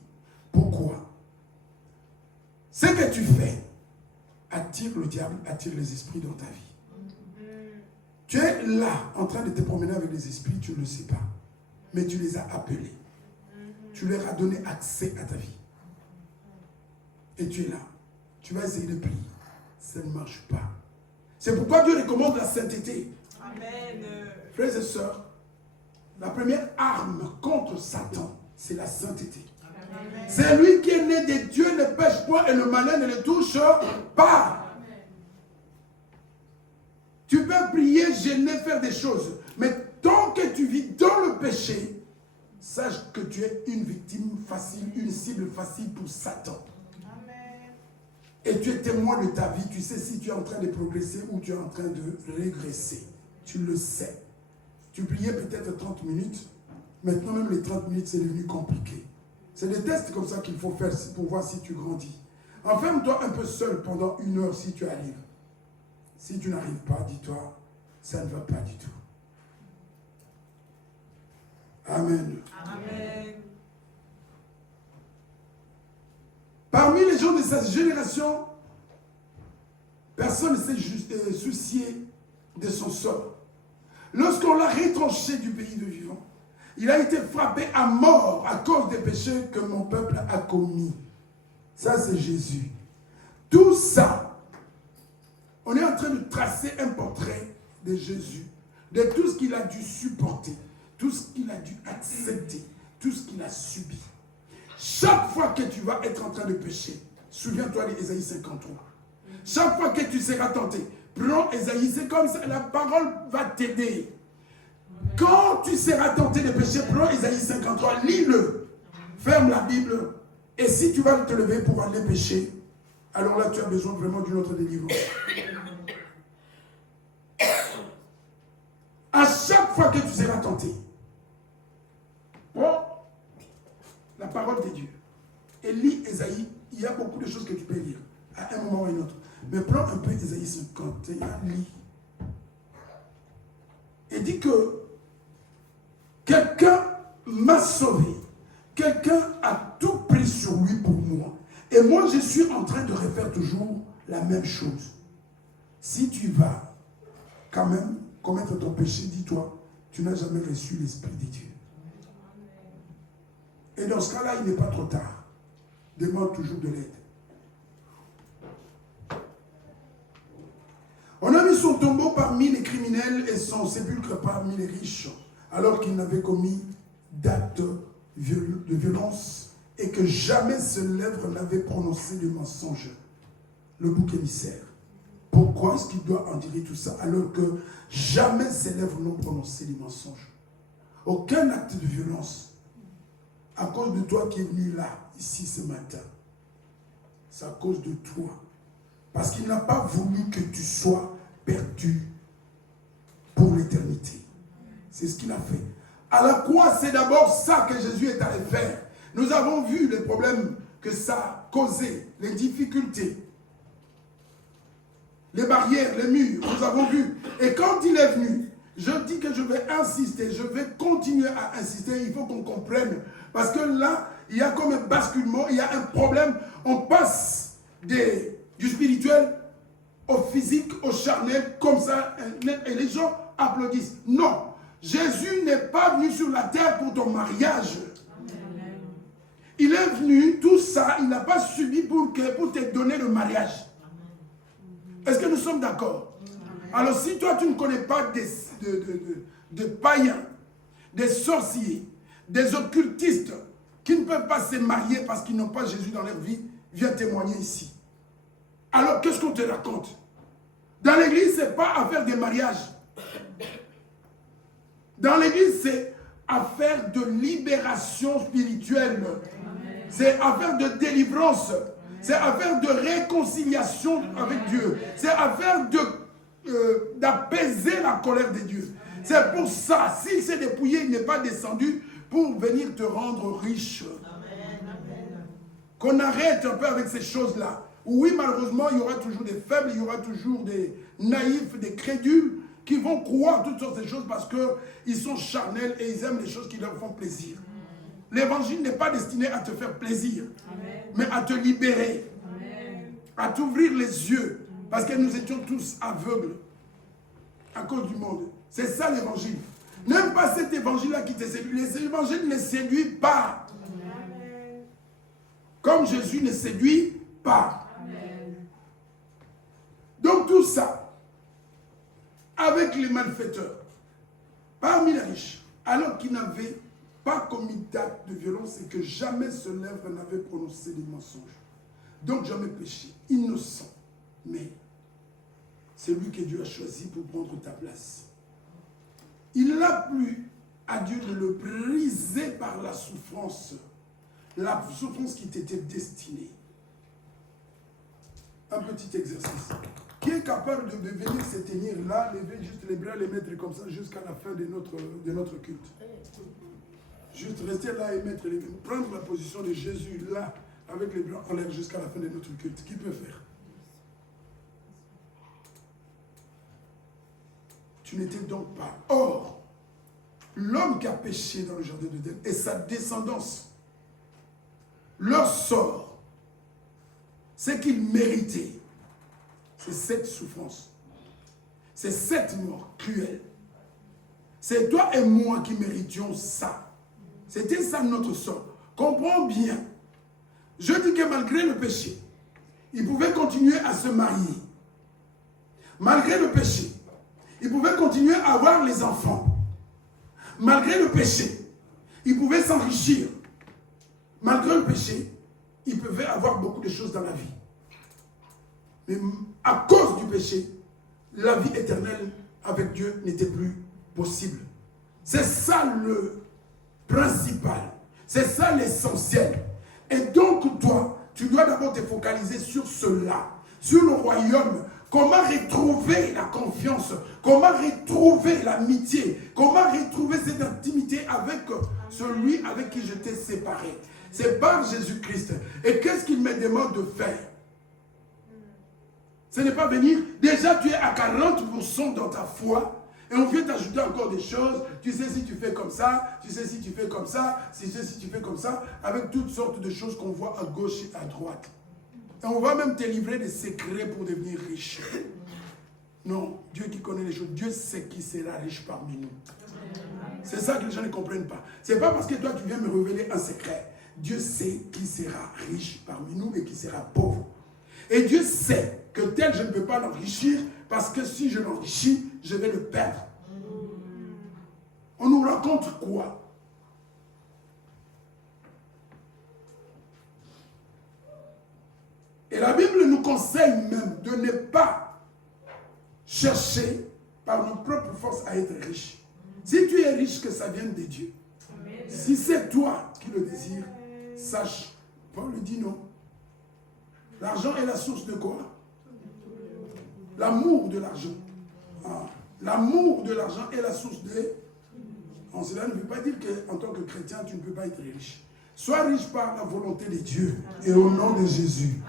Pourquoi? Ce que tu fais attire le diable, attire les esprits dans ta vie. Tu es là, en train de te promener avec les esprits, tu ne le sais pas. Mais tu les as appelés. Tu leur as donné accès à ta vie. Et tu es là. Tu vas essayer de prier. Ça ne marche pas. C'est pourquoi Dieu recommande la sainteté. Amen. Frères et sœurs, la première arme contre Satan, c'est la sainteté. Amen. C'est lui qui est né de Dieu, ne pêche point et le malin ne le touche pas. Tu peux prier, gêner, faire des choses. Mais tant que tu vis dans le péché, sache que tu es une victime facile, une cible facile pour Satan. Amen. Et tu es témoin de ta vie. Tu sais si tu es en train de progresser ou tu es en train de régresser. Tu le sais. Tu priais peut-être 30 minutes. Maintenant, même les 30 minutes, c'est devenu compliqué. C'est des tests comme ça qu'il faut faire pour voir si tu grandis. Enferme-toi un peu seul pendant 1 heure si tu arrives. Si tu n'arrives pas, dis-toi, ça ne va pas du tout. Amen. Amen. Parmi les gens de cette génération, personne ne s'est soucié de son sort. Lorsqu'on l'a retranché du pays de vivant, il a été frappé à mort à cause des péchés que mon peuple a commis. Ça, c'est Jésus. Tout ça, on est en train de tracer un portrait de Jésus, de tout ce qu'il a dû supporter, tout ce qu'il a dû accepter, tout ce qu'il a subi. Chaque fois que tu vas être en train de pécher, souviens-toi d'Ésaïe 53. Chaque fois que tu seras tenté, prends Ésaïe, c'est comme ça, la parole va t'aider. Quand tu seras tenté de pécher, prends Ésaïe 53, lis-le, ferme la Bible, et si tu vas te lever pour aller pécher, alors là tu as besoin vraiment d'une autre délivrance. À chaque fois que tu seras tenté, prends la parole de Dieu et lis Ésaïe. Il y a beaucoup de choses que tu peux lire à un moment ou à un autre. Mais prends un peu Ésaïe 51, lis. Et dis que quelqu'un m'a sauvé. Quelqu'un a tout pris sur lui pour moi. Et moi, je suis en train de refaire toujours la même chose. Si tu vas quand même commettre ton péché, dis-toi, tu n'as jamais reçu l'Esprit de Dieu. Et dans ce cas-là, il n'est pas trop tard. Demande toujours de l'aide. On a mis son tombeau parmi les criminels et son sépulcre parmi les riches, alors qu'il n'avait commis d'actes de violence et que jamais ses lèvres n'avaient prononcé de mensonge. Le bouc émissaire. Pourquoi est-ce qu'il doit en dire tout ça alors que jamais ses lèvres n'ont prononcé des mensonges? Aucun acte de violence. À cause de toi qui es venu là, ici ce matin. C'est à cause de toi. Parce qu'il n'a pas voulu que tu sois perdu pour l'éternité. C'est ce qu'il a fait. À la croix, c'est d'abord ça que Jésus est allé faire. Nous avons vu les problèmes que ça a causé, les difficultés, les barrières, les murs, nous avons vu. Et quand il est venu, je dis que je vais insister, je vais continuer à insister, il faut qu'on comprenne. Parce que là, il y a comme un basculement, il y a un problème. On passe du spirituel au physique, au charnel, comme ça, et les gens applaudissent. Non, Jésus n'est pas venu sur la terre pour ton mariage. Il est venu, tout ça, il n'a pas subi pour te donner le mariage. Est-ce que nous sommes d'accord? Alors si toi tu ne connais pas des païens, des sorciers, des occultistes qui ne peuvent pas se marier parce qu'ils n'ont pas Jésus dans leur vie, viens témoigner ici. Alors qu'est-ce qu'on te raconte? Dans l'église, ce n'est pas affaire de mariage. Dans l'église, c'est affaire de libération spirituelle. C'est affaire de délivrance. C'est affaire de réconciliation avec Dieu. C'est affaire d'apaiser la colère de Dieu. C'est pour ça, s'il s'est dépouillé, il n'est pas descendu pour venir te rendre riche. Qu'on arrête un peu avec ces choses-là. Oui, malheureusement, il y aura toujours des faibles, il y aura toujours des naïfs, des crédules qui vont croire toutes sortes de choses parce qu'ils sont charnels et ils aiment les choses qui leur font plaisir. L'évangile n'est pas destiné à te faire plaisir, mais à te libérer, à t'ouvrir les yeux, parce que nous étions tous aveugles à cause du monde. C'est ça l'évangile. N'aime pas cet évangile-là qui te séduit. L'évangile ne séduit pas. Comme Jésus ne séduit pas. Donc tout ça, avec les malfaiteurs, parmi les riches, alors qu'ils n'avaient pas commis d'acte de violence et que jamais ce lèvre n'avait prononcé des mensonges. Donc jamais péché, innocent. Mais c'est lui que Dieu a choisi pour prendre ta place. Il n'a plu à Dieu de le briser par la souffrance qui t'était destinée. Un petit exercice. Qui est capable de venir se tenir là, lever juste les bras, les mettre comme ça jusqu'à la fin de notre culte? Juste rester là et mettre prendre la position de Jésus là, avec les bras en l'air jusqu'à la fin de notre culte. Qui peut faire? Tu n'étais donc pas. Or, l'homme qui a péché dans le jardin d'Éden et sa descendance, leur sort, c'est qu'ils méritaient. C'est cette souffrance. C'est cette mort cruelle. C'est toi et moi qui méritions ça. C'était ça notre sort. Comprends bien. Je dis que malgré le péché, ils pouvaient continuer à se marier. Malgré le péché, ils pouvaient continuer à avoir les enfants. Malgré le péché, ils pouvaient s'enrichir. Malgré le péché, ils pouvaient avoir beaucoup de choses dans la vie. Mais à cause du péché, la vie éternelle avec Dieu n'était plus possible. C'est ça le principal. C'est ça l'essentiel. Et donc toi, tu dois d'abord te focaliser sur cela, sur le royaume. Comment retrouver la confiance? Comment retrouver l'amitié? Comment retrouver cette intimité avec celui avec qui je t'ai séparé? C'est par Jésus-Christ. Et qu'est-ce qu'il me demande de faire? Ce n'est pas venir. Déjà, tu es à 40% dans ta foi. Et on vient t'ajouter encore des choses. Tu sais si tu fais comme ça, tu sais si tu fais comme ça, tu sais si tu fais comme ça, avec toutes sortes de choses qu'on voit à gauche et à droite. Et on va même te livrer des secrets pour devenir riche. Non, Dieu qui connaît les choses, Dieu sait qui sera riche parmi nous. C'est ça que les gens ne comprennent pas. Ce n'est pas parce que toi tu viens me révéler un secret. Dieu sait qui sera riche parmi nous et qui sera pauvre. Et Dieu sait que tel je ne peux pas l'enrichir parce que si je l'enrichis, je vais le perdre. On nous raconte quoi? Et la Bible nous conseille même de ne pas chercher par nos propres forces à être riche. Si tu es riche, que ça vienne de Dieu. Si c'est toi qui le désires, sache, Paul lui dit non. L'argent est la source de quoi? L'amour de l'argent. Ah. L'amour de l'argent est la source de... En cela ne veut pas dire qu'en tant que chrétien, tu ne peux pas être riche. Sois riche par la volonté de Dieu et au nom de Jésus.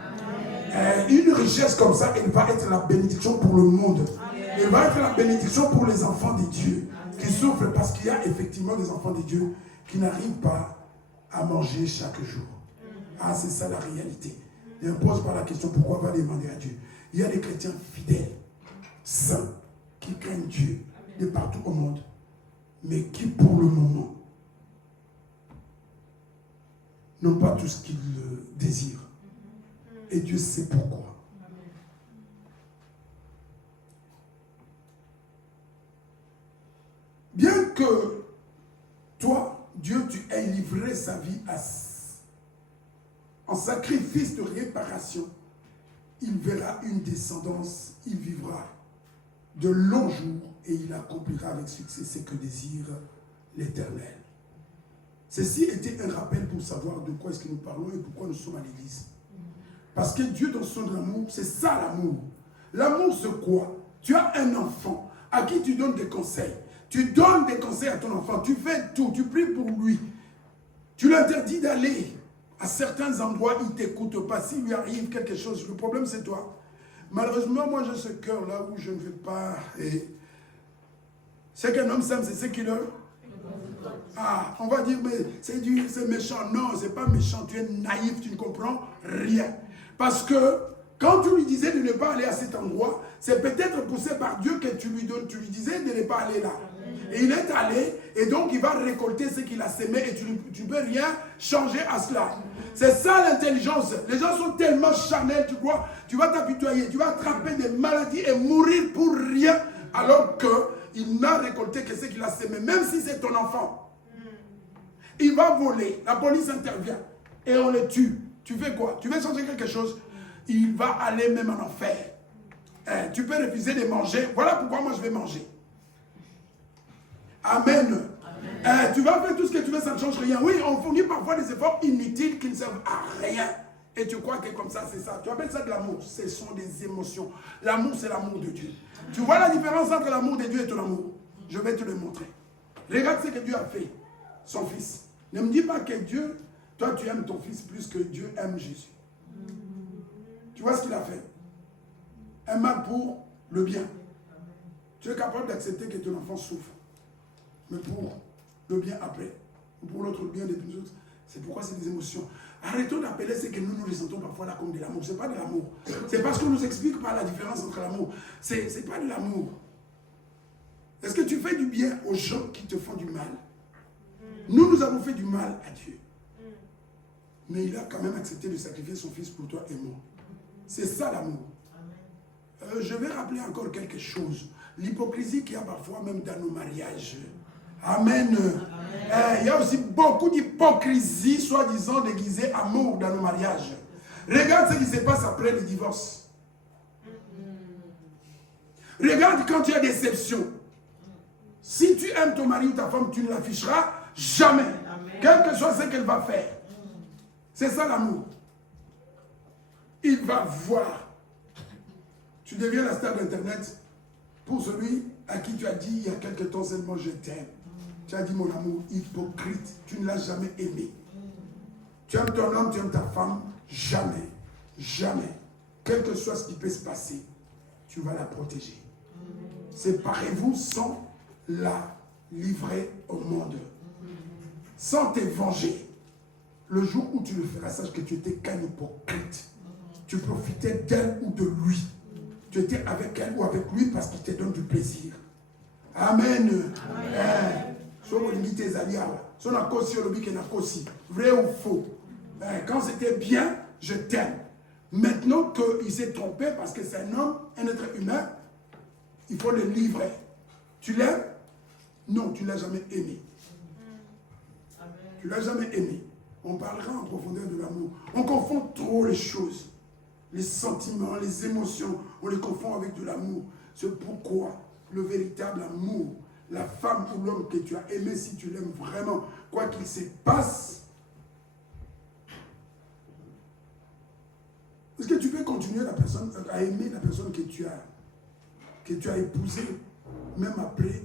Une richesse comme ça, elle va être la bénédiction pour le monde. Elle va être la bénédiction pour les enfants de Dieu qui souffrent parce qu'il y a effectivement des enfants de Dieu qui n'arrivent pas à manger chaque jour. Ah, c'est ça la réalité. Et on pose pas la question pourquoi on va demander à Dieu. Il y a des chrétiens fidèles, saints, qui craignent Dieu de partout au monde, mais qui pour le moment n'ont pas tout ce qu'ils désirent. Et Dieu sait pourquoi. Bien que toi, Dieu, tu aies livré sa vie en sacrifice de réparation, il verra une descendance, il vivra de longs jours et il accomplira avec succès ce que désire l'Éternel. Ceci était un rappel pour savoir de quoi est-ce que nous parlons et pourquoi nous sommes à l'église. Parce que Dieu, dans son amour, c'est ça l'amour. L'amour, c'est quoi? Tu as un enfant à qui tu donnes des conseils. Tu donnes des conseils à ton enfant. Tu fais tout. Tu pries pour lui. Tu l'interdis d'aller à certains endroits. Il ne t'écoute pas. S'il lui arrive quelque chose, le problème, c'est toi. Malheureusement, moi, j'ai ce cœur-là où je ne veux pas... C'est qu'un homme simple, c'est ce qu'il a. Ah, on va dire, mais c'est méchant. Non, c'est pas méchant. Tu es naïf, tu ne comprends rien. Parce que quand tu lui disais de ne pas aller à cet endroit, c'est peut-être poussé par Dieu que tu lui disais de ne pas aller là. Et il est allé, et donc il va récolter ce qu'il a sémé, et tu ne peux rien changer à cela. C'est ça l'intelligence. Les gens sont tellement charnels, tu crois, tu vas t'apitoyer, tu vas attraper des maladies et mourir pour rien, alors qu'il n'a récolté que ce qu'il a sémé, même si c'est ton enfant. Il va voler, la police intervient, et on le tue. Tu fais quoi? Tu veux changer quelque chose? Il va aller même en enfer. Tu peux refuser de manger. Voilà pourquoi moi je vais manger. Amen. Tu vas faire tout ce que tu veux, ça ne change rien. Oui, on fournit parfois des efforts inutiles qui ne servent à rien. Et tu crois que comme ça, c'est ça. Tu appelles ça de l'amour. Ce sont des émotions. L'amour, c'est l'amour de Dieu. Tu vois la différence entre l'amour de Dieu et ton amour? Je vais te le montrer. Regarde ce que Dieu a fait. Son fils. Ne me dis pas que Dieu, toi tu aimes ton fils plus que Dieu aime Jésus. Tu vois ce qu'il a fait? Un mal pour le bien. Tu es capable d'accepter que ton enfant souffre. Mais pour le bien après, ou pour l'autre bien des autres, c'est pourquoi c'est des émotions. Arrêtons d'appeler ce que nous ressentons parfois là comme de l'amour. Ce n'est pas de l'amour. C'est parce qu'on nous explique pas la différence entre l'amour. Ce n'est pas de l'amour. Est-ce que tu fais du bien aux gens qui te font du mal? Nous avons fait du mal à Dieu. Mais il a quand même accepté de sacrifier son fils pour toi et moi. C'est ça l'amour. Je vais rappeler encore quelque chose. L'hypocrisie qu'il y a parfois même dans nos mariages. Amen. Il y a aussi beaucoup d'hypocrisie, soi-disant déguisée amour dans nos mariages. Regarde ce qui se passe après le divorce. Regarde quand tu as déception. Si tu aimes ton mari ou ta femme, tu ne l'afficheras jamais. Quel que soit ce qu'elle va faire. C'est ça l'amour. Il va voir. Tu deviens la star d'Internet pour celui à qui tu as dit il y a quelque temps seulement je t'aime. Tu as dit mon amour hypocrite. Tu ne l'as jamais aimé. Tu aimes ton homme, tu aimes ta femme. Jamais. Jamais. Quel que soit ce qui peut se passer, tu vas la protéger. Séparez-vous sans la livrer au monde. Sans te venger. Le jour où tu le feras, sache que tu étais qu'un hypocrite. Tu profitais d'elle ou de lui. tu étais avec elle ou avec lui parce qu'il te donne du plaisir. Amen. Vrai ou faux? Quand c'était bien, je t'aime. Maintenant qu'il s'est trompé parce que c'est un homme, un être humain, il faut le livrer. Tu l'aimes? Non, tu ne l'as jamais aimé. Tu ne l'as jamais aimé. On parlera en profondeur de l'amour. On confond trop les choses. Les sentiments, les émotions, on les confond avec de l'amour. C'est pourquoi le véritable amour, la femme ou l'homme que tu as aimé, si tu l'aimes vraiment, quoi qu'il se passe, est-ce que tu peux continuer à aimer la personne que tu as épousée, même après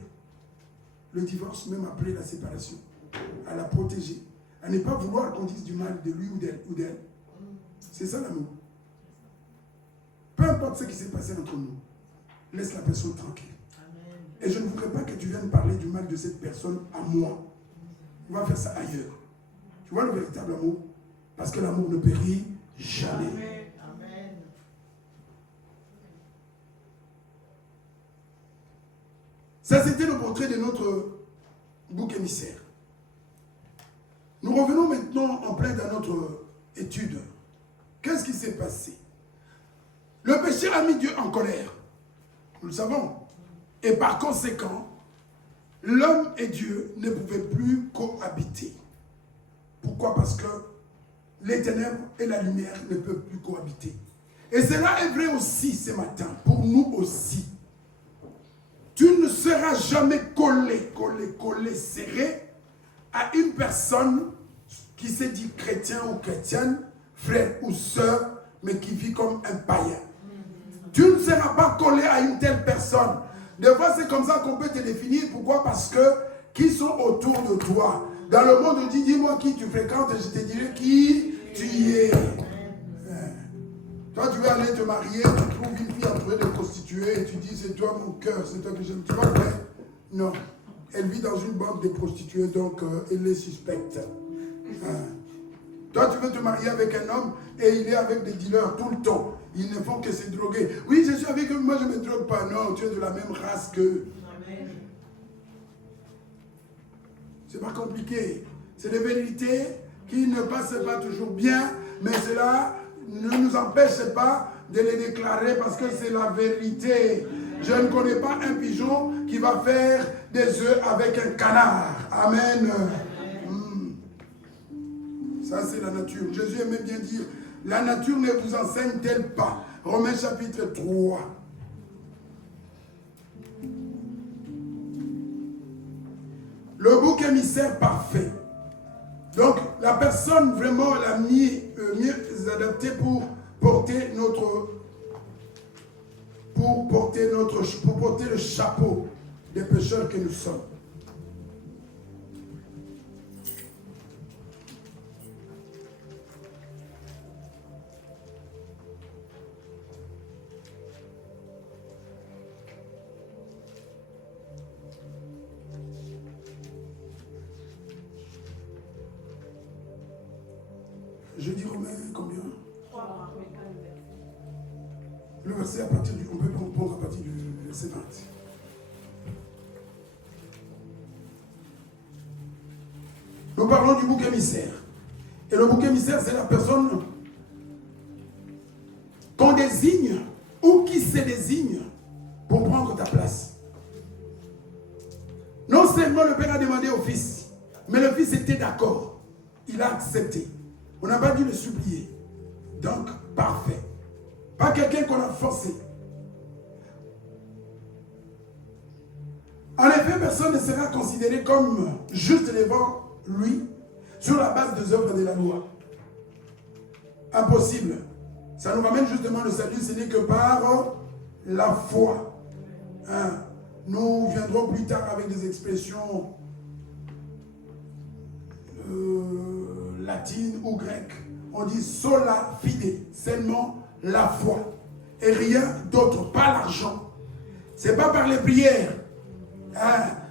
le divorce, même après la séparation, à la protéger, à ne pas vouloir qu'on dise du mal de lui ou d'elle. C'est ça l'amour. Peu importe ce qui s'est passé entre nous, laisse la personne tranquille. Amen. Et je ne voudrais pas que tu viennes parler du mal de cette personne à moi. On va faire ça ailleurs. Tu vois le véritable amour? Parce que l'amour ne périt jamais. Amen. Ça, c'était le portrait de notre bouc émissaire. Nous revenons maintenant en plein dans notre étude. Qu'est-ce qui s'est passé? Le péché a mis Dieu en colère. Nous le savons. Et par conséquent, l'homme et Dieu ne pouvaient plus cohabiter. Pourquoi? Parce que les ténèbres et la lumière ne peuvent plus cohabiter. Et cela est vrai aussi ce matin, pour nous aussi. Tu ne seras jamais collé, serré à une personne qui se dit chrétien ou chrétienne, frère ou sœur, mais qui vit comme un païen. Tu ne seras pas collé à une telle personne. Des fois, c'est comme ça qu'on peut te définir. Pourquoi? Parce que qui sont autour de toi? Dans le monde, on dit, dis-moi qui tu fréquentes et je te dirai qui tu es. Toi, tu veux aller te marier, tu trouves une fille entourée de prostituées et tu dis, c'est toi mon cœur, c'est toi que j'aime. Tu vas faire? Non. Elle vit dans une bande de prostituées, donc elle est suspecte. Toi, tu veux te marier avec un homme et il est avec des dealers tout le temps. Ils ne font que se droguer. Oui, je suis avec eux, moi je ne me drogue pas. Non, tu es de la même race qu'eux. C'est pas compliqué. C'est des vérités qui ne passent pas toujours bien, mais cela ne nous empêche pas de les déclarer parce que c'est la vérité. Je ne connais pas un pigeon qui va faire des œufs avec un canard. Amen. Ça, c'est la nature. Jésus aimait bien dire, la nature ne vous enseigne-t-elle pas? Romains chapitre 3. Le bouc émissaire parfait. Donc, la personne vraiment la mieux adaptée pour porter le chapeau des pécheurs que nous sommes. Je dis Romains combien? 3. Le verset on peut prendre à partir du verset 20. Nous parlons du bouc émissaire. Et le bouc émissaire, c'est la personne qu'on désigne ou qui se désigne pour prendre ta place. Non seulement le Père a demandé au Fils, mais le Fils était d'accord. Il a accepté. On n'a pas dû le supplier. Donc, parfait. Pas quelqu'un qu'on a forcé. En effet, personne ne sera considéré comme juste devant lui sur la base des œuvres de la loi. Impossible. Ça nous ramène justement le salut, ce n'est que par la foi. Nous viendrons plus tard avec des expressions latines ou grecques. On dit sola fide, seulement la foi. Et rien d'autre, pas l'argent. C'est pas par les prières.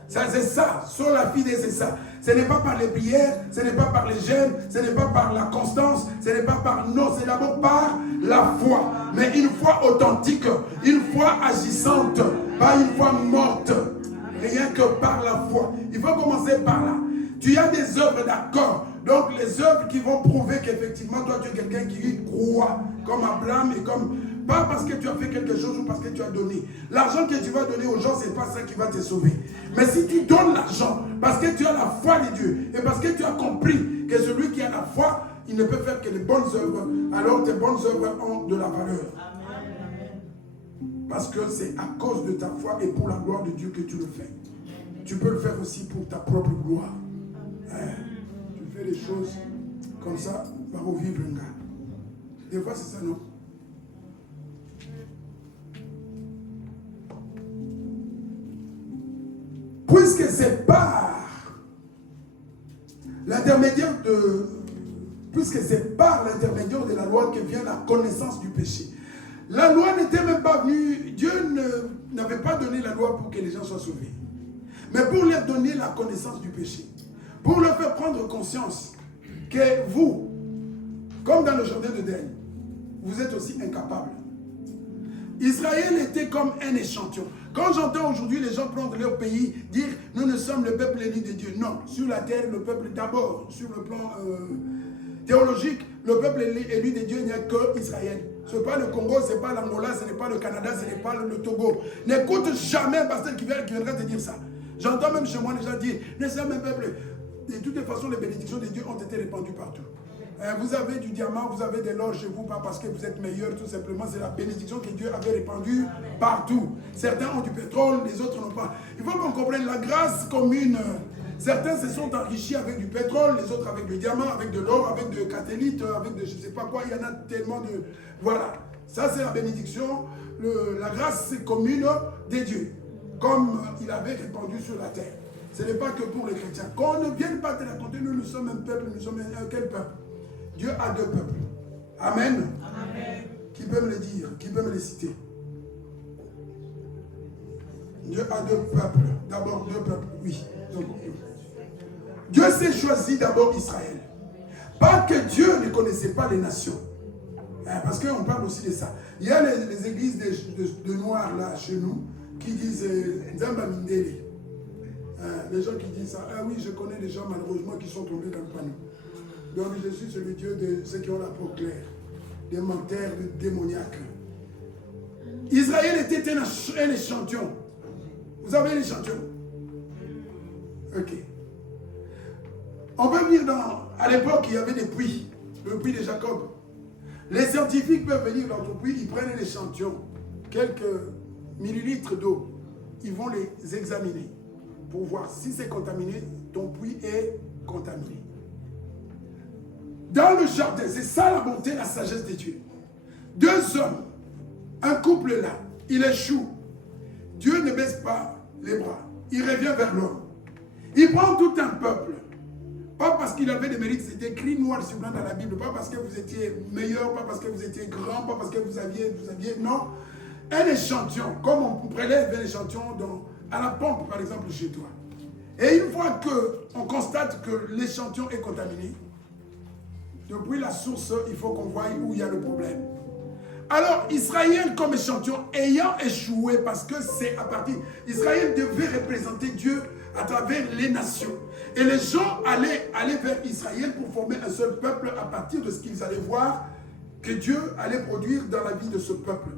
Ça c'est ça, sola fide c'est ça. Ce n'est pas par les prières, ce n'est pas par les jeûnes, ce n'est pas par la constance, ce n'est pas par... Non, c'est d'abord par la foi. Mais une foi authentique, une foi agissante, pas une foi morte. Rien que par la foi. Il faut commencer par là. Tu as des œuvres, d'accord. Donc les œuvres qui vont prouver qu'effectivement toi tu es quelqu'un qui y croit. Comme Abraham et comme... Pas parce que tu as fait quelque chose ou parce que tu as donné. L'argent que tu vas donner aux gens, ce n'est pas ça qui va te sauver. Mais si tu donnes l'argent parce que tu as la foi de Dieu et parce que tu as compris que celui qui a la foi, il ne peut faire que les bonnes œuvres, alors tes bonnes œuvres ont de la valeur. Parce que c'est à cause de ta foi et pour la gloire de Dieu que tu le fais. Tu peux le faire aussi pour ta propre gloire. Tu fais les choses comme ça, par vivre un gars. Des fois, c'est ça, non? Puisque c'est par l'intermédiaire de la loi que vient la connaissance du péché. La loi n'était même pas venue, Dieu n'avait pas donné la loi pour que les gens soient sauvés, mais pour leur donner la connaissance du péché, pour leur faire prendre conscience que vous, comme dans le jardin d'Éden, vous êtes aussi incapables. Israël était comme un échantillon. Quand j'entends aujourd'hui les gens prendre leur pays, dire nous ne sommes le peuple élu de Dieu. Non, sur la terre, le peuple d'abord, sur le plan théologique, le peuple élu de Dieu, il n'y a que Israël. Ce n'est pas le Congo, ce n'est pas l'Angola, ce n'est pas le Canada, ce n'est pas le Togo. N'écoute jamais un pasteur qui viendra te dire ça. J'entends même chez moi les gens dire, nous sommes un peuple. De toutes les façons, les bénédictions de Dieu ont été répandues partout. Vous avez du diamant, vous avez de l'or chez vous, pas parce que vous êtes meilleur, tout simplement, c'est la bénédiction que Dieu avait répandue partout. Certains ont du pétrole, les autres n'ont pas. Il faut qu'on comprenne la grâce commune. Certains se sont enrichis avec du pétrole, les autres avec du diamant, avec de l'or, avec de catélites, avec de je ne sais pas quoi, il y en a tellement de... Voilà, ça c'est la bénédiction, la grâce commune des dieux, comme il avait répandu sur la terre. Ce n'est pas que pour les chrétiens. Qu'on ne vienne pas te raconter, nous sommes un peuple, nous sommes quel peuple? Dieu a deux peuples. Amen. Amen. Qui peut me le dire? Qui peut me les citer? Dieu a deux peuples. D'abord deux peuples, oui. Donc, Dieu s'est choisi d'abord Israël. Pas que Dieu ne connaissait pas les nations. Parce qu'on parle aussi de ça. Il y a les églises de Noirs là chez nous qui disent Nzamba Mindele. Les gens qui disent ça. Ah oui, je connais des gens malheureusement qui sont tombés dans le panneau. Donc je suis celui Dieu de ceux qui ont la peau claire, des menteurs, des démoniaques. Israël était un échantillon. Vous avez l'échantillon? Ok. On peut venir à l'époque, il y avait des puits, le puits de Jacob. Les scientifiques peuvent venir dans ton puits, ils prennent un échantillon, quelques millilitres d'eau. Ils vont les examiner pour voir si c'est contaminé, ton puits est contaminé. Dans le jardin, c'est ça la bonté, la sagesse de Dieu. Deux hommes, un couple là, il échoue. Dieu ne baisse pas les bras. Il revient vers l'homme. Il prend tout un peuple. Pas parce qu'il avait des mérites, c'est écrit noir sur blanc dans la Bible. Pas parce que vous étiez meilleur, pas parce que vous étiez grand, pas parce que vous aviez non. Un échantillon, comme on prélève un échantillon à la pompe, par exemple, chez toi. Et une fois qu'on constate que l'échantillon est contaminé, depuis la source, il faut qu'on voie où il y a le problème. Alors, Israël comme échantillon, ayant échoué, parce que c'est à partir... Israël devait représenter Dieu à travers les nations. Et les gens allaient vers Israël pour former un seul peuple à partir de ce qu'ils allaient voir que Dieu allait produire dans la vie de ce peuple.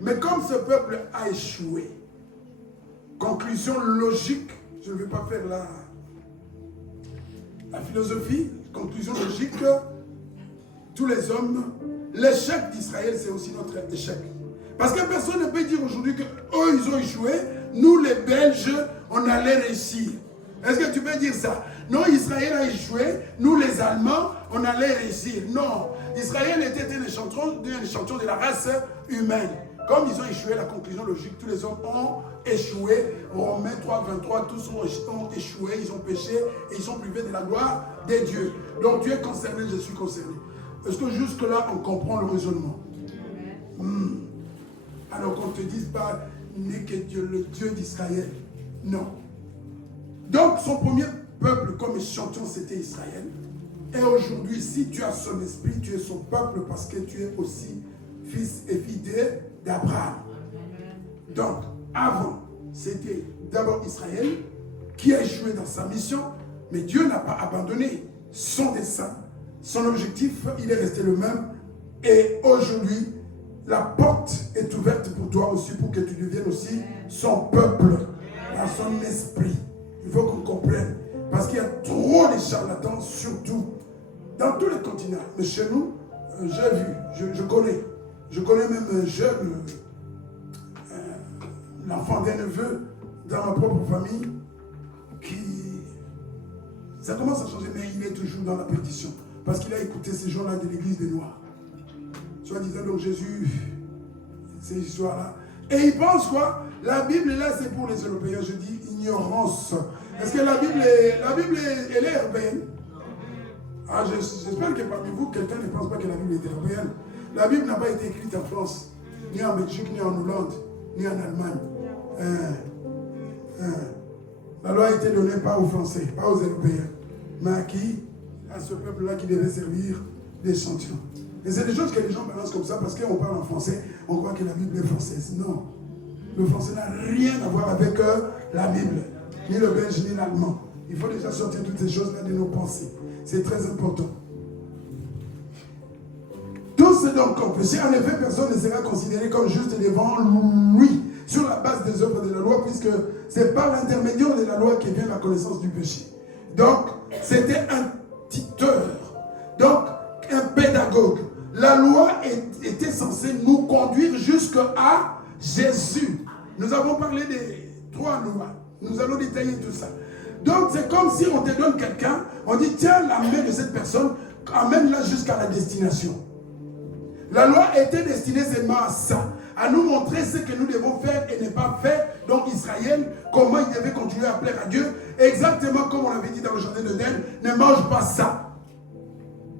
Mais comme ce peuple a échoué, conclusion logique, je ne vais pas faire la philosophie, conclusion logique, tous les hommes, l'échec d'Israël, c'est aussi notre échec. Parce que personne ne peut dire aujourd'hui qu'eux, ils ont échoué, nous les Belges, on allait réussir. Est-ce que tu peux dire ça? Non, Israël a échoué, nous les Allemands, on allait réussir. Non, Israël était un échantillon de la race humaine. Comme ils ont échoué, la conclusion logique, tous les hommes ont échoué. Romains 3, 23, tous ont échoué, ils ont péché et ils sont privés de la gloire des dieux. Donc Dieu est concerné, je suis concerné. Est-ce que jusque-là, on comprend le raisonnement? Alors qu'on ne te dise pas, n'est que Dieu, le Dieu d'Israël. Non. Donc, son premier peuple, comme échantillon, c'était Israël. Et aujourd'hui, si tu as son esprit, tu es son peuple parce que tu es aussi fils et fille d'Abraham. Donc, avant, c'était d'abord Israël qui a échoué dans sa mission, mais Dieu n'a pas abandonné son dessein. Son objectif, il est resté le même. Et aujourd'hui, la porte est ouverte pour toi aussi, pour que tu deviennes aussi son peuple, par son esprit. Il faut qu'on comprenne. Parce qu'il y a trop de charlatans, surtout dans tous les continents. Mais chez nous, j'ai vu, je connais. Je connais même un jeune, l'enfant d'un neveu, dans ma propre famille, qui... Ça commence à changer, mais il est toujours dans la perdition. Parce qu'il a écouté ces gens-là de l'église des Noirs. Soit disant donc Jésus, ces histoires-là. Et il pense quoi? La Bible là c'est pour les Européens. Je dis ignorance. Est-ce que la Bible elle est européenne? Ah, j'espère que parmi vous, quelqu'un ne pense pas que la Bible est européenne. La Bible n'a pas été écrite en France, ni en Belgique, ni en Hollande, ni en Allemagne. La loi a été donnée pas aux Français, pas aux Européens, mais à qui? À ce peuple-là qui devait servir d'échantillon. Et c'est des choses que les gens balancent comme ça parce qu'on parle en français, on croit que la Bible est française. Non. Le français n'a rien à voir avec la Bible, ni le belge, ni l'allemand. Il faut déjà sortir toutes ces choses-là de nos pensées. C'est très important. Tout ce donc qu'on péché, en effet, personne ne sera considéré comme juste devant lui, sur la base des œuvres de la loi, puisque c'est par l'intermédiaire de la loi que vient la connaissance du péché. Donc, c'était un tuteur, donc un pédagogue. La loi était censée nous conduire jusqu'à Jésus. Nous avons parlé des 3 lois. Nous allons détailler tout ça. Donc, c'est comme si on te donne quelqu'un, on dit, tiens, la main de cette personne, amène-la jusqu'à la destination. La loi était destinée seulement à ça, à nous montrer ce que nous devons faire et ne pas faire. Donc Israël, comment il devait continuer à plaire à Dieu, exactement comme on l'avait dit dans le jardin d'Éden, ne mange pas ça.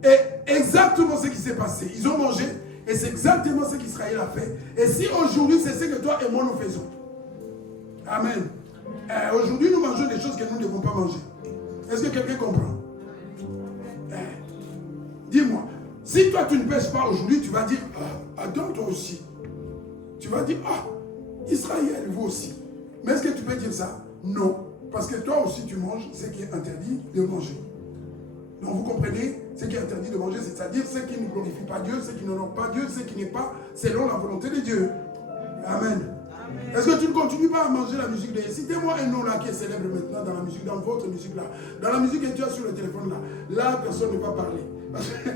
Et exactement ce qui s'est passé, ils ont mangé, et c'est exactement ce qu'Israël a fait. Et si aujourd'hui c'est ce que toi et moi nous faisons, amen. Aujourd'hui nous mangeons des choses que nous ne devons pas manger. Est-ce que quelqu'un comprend? Dis-moi. Si toi tu ne pêches pas aujourd'hui, tu vas dire, Adam toi aussi. Tu vas dire, Israël vous aussi. Mais est-ce que tu peux dire ça? Non. Parce que toi aussi tu manges ce qui est interdit de manger. Donc vous comprenez? Ce qui est interdit de manger, c'est-à-dire ce qui ne glorifie pas Dieu, ce qui n'honore pas Dieu, ce qui n'est pas selon la volonté de Dieu. Amen. Est-ce que tu ne continues pas à manger la musique de... Citez-moi un nom là qui est célèbre maintenant dans la musique, dans votre musique là. Dans la musique que tu as sur le téléphone là. Là, personne ne va parler. Parce que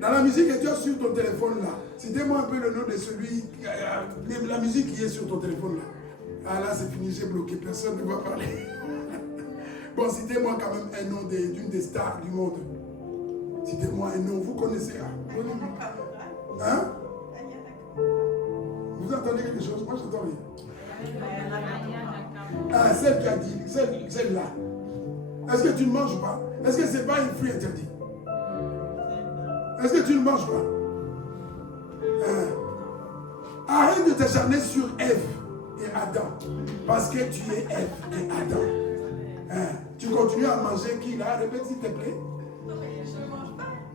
dans la musique que tu as sur ton téléphone là, citez-moi un peu le nom de celui, la musique qui est sur ton téléphone là. Ah là, c'est fini, j'ai bloqué, personne ne va parler. Bon, citez-moi quand même un nom d'une des stars du monde. Citez-moi un nom, vous connaissez. Hein? Vous entendez quelque chose? Moi, j'entends rien. Celle qui a dit, celle-là. Est-ce que tu ne manges pas? Est-ce que ce n'est pas un fruit interdit? Est-ce que tu ne manges pas? Arrête de t'acharner sur Ève et Adam. Parce que tu es Ève et Adam. Tu continues à manger qui là? Répète s'il te plaît.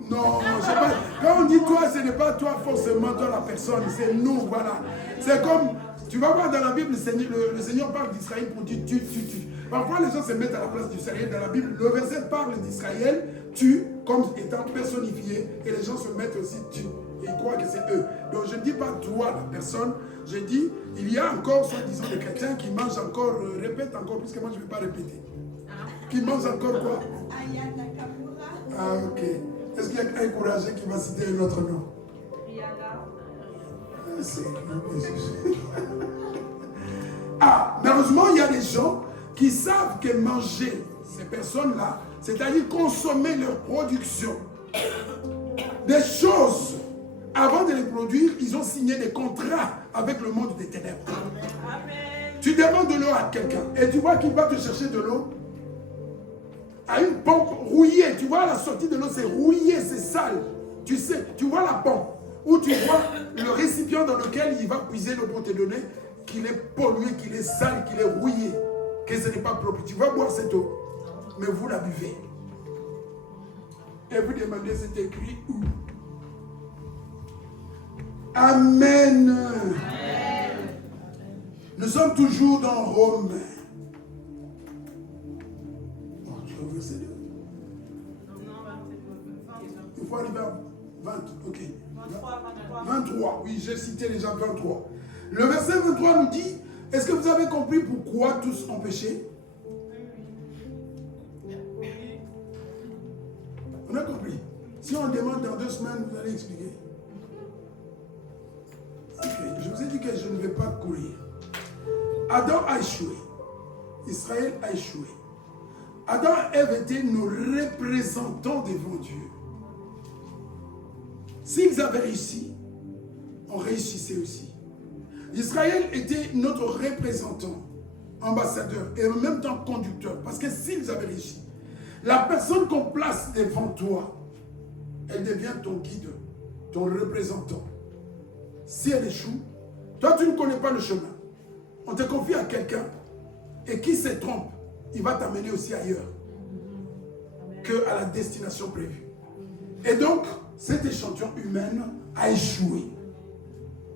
Non, je sais pas. Quand on dit toi, ce n'est pas toi forcément, toi la personne, c'est nous, voilà. C'est comme, tu vas voir dans la Bible, le Seigneur parle d'Israël pour dire tu. Parfois les gens se mettent à la place d'Israël dans la Bible. Le verset parle d'Israël, tu, comme étant personnifié, et les gens se mettent aussi tu. Et ils croient que c'est eux. Donc je ne dis pas toi la personne, je dis, il y a encore, soi-disant, des chrétiens qui mangent encore, répète encore, puisque moi je ne vais pas répéter. Qui mangent encore quoi? Ah ok. Est-ce qu'il y a un courageux qui va citer un autre nom? Malheureusement, il y a des gens qui savent que manger ces personnes-là, c'est-à-dire consommer leur production, des choses, avant de les produire, ils ont signé des contrats avec le monde des ténèbres. Amen. Tu demandes de l'eau à quelqu'un et tu vois qu'il va te chercher de l'eau à une pompe rouillée. Tu vois la sortie de l'eau, c'est rouillé, c'est sale. Tu sais, tu vois la pompe où tu vois le récipient dans lequel il va puiser l'eau pour te donner, qu'il est pollué, qu'il est sale, qu'il est rouillé, que ce n'est pas propre. Tu vas boire cette eau. mais vous la buvez. Et vous demandez, c'est écrit où? Amen. Amen. Nous sommes toujours dans Rome. Oh, tu veux verset 2? Il faut arriver à 20, ok. 23, oui, j'ai cité déjà 23. Le verset 23 nous dit, est-ce que vous avez compris pourquoi tous ont péché? On a compris. Si on demande dans 2 semaines, vous allez expliquer. Ok, je vous ai dit que je ne vais pas courir. Adam a échoué. Israël a échoué. Adam et Ève étaient nos représentants devant Dieu. S'ils avaient réussi, on réussissait aussi. Israël était notre représentant, ambassadeur et en même temps conducteur. Parce que s'ils avaient réussi, la personne qu'on place devant toi, elle devient ton guide, ton représentant. Si elle échoue, toi tu ne connais pas le chemin. On te confie à quelqu'un et qui se trompe, il va t'amener aussi ailleurs qu'à la destination prévue. Et donc, cet échantillon humain a échoué.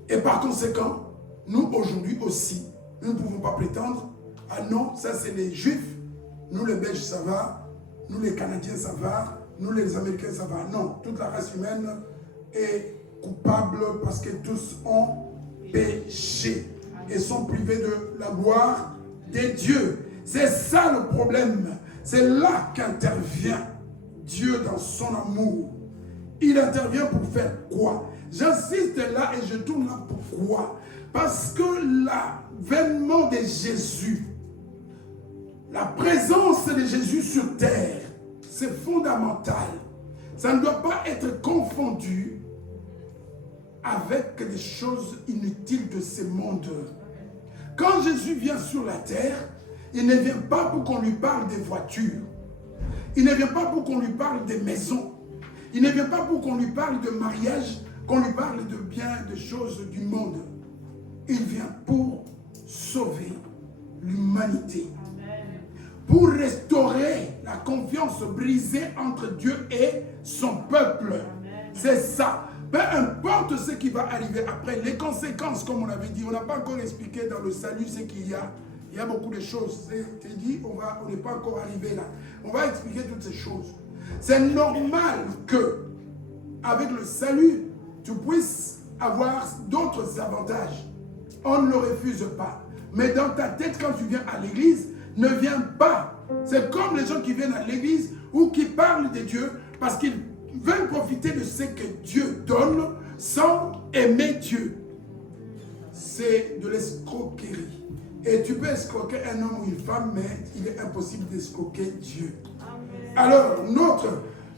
Et par conséquent, nous aujourd'hui aussi, nous ne pouvons pas prétendre, ah non, ça c'est les Juifs, nous les Belges ça va, nous les Canadiens ça va, nous les Américains ça va. Non, toute la race humaine est coupable parce que tous ont péché et sont privés de la gloire des dieux. C'est ça le problème. C'est là qu'intervient Dieu dans son amour. Il intervient pour faire quoi? J'insiste là et je tourne là pourquoi? Parce que l'avènement de Jésus, la présence de Jésus sur terre, c'est fondamental. Ça ne doit pas être confondu avec les choses inutiles de ce monde. Quand Jésus vient sur la terre, il ne vient pas pour qu'on lui parle des voitures. Il ne vient pas pour qu'on lui parle des maisons. Il ne vient pas pour qu'on lui parle de mariage, qu'on lui parle de bien, de choses du monde. Il vient pour sauver l'humanité. Pour restaurer la confiance brisée entre Dieu et son peuple. C'est ça. Peu importe ce qui va arriver après, les conséquences, comme on avait dit, on n'a pas encore expliqué dans le salut ce qu'il y a. Il y a beaucoup de choses. C'est dit, on n'est pas encore arrivé là. On va expliquer toutes ces choses. C'est normal que, avec le salut, tu puisses avoir d'autres avantages. On ne le refuse pas. Mais dans ta tête, quand tu viens à l'église, ne viens pas. C'est comme les gens qui viennent à l'église ou qui parlent de Dieu parce qu'ils veulent profiter de ce que Dieu donne sans aimer Dieu. C'est de l'escroquerie. Et tu peux escroquer un homme ou une femme, mais il est impossible d'escroquer Dieu. Alors,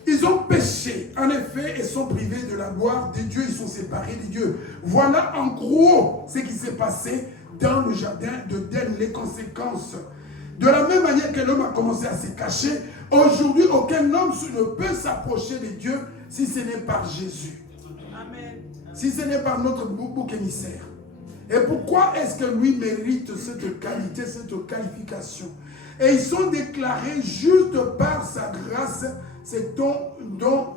ils ont péché, en effet, et sont privés de la gloire de Dieu, ils sont séparés de Dieu. Voilà en gros ce qui s'est passé dans le jardin d'Éden, les conséquences. De la même manière que l'homme a commencé à se cacher, aujourd'hui, aucun homme ne peut s'approcher de Dieu si ce n'est par Jésus. Amen. Si ce n'est par notre bouc émissaire. Et pourquoi est-ce que lui mérite cette qualité, cette qualification? Et ils sont déclarés juste par sa grâce, c'est ton don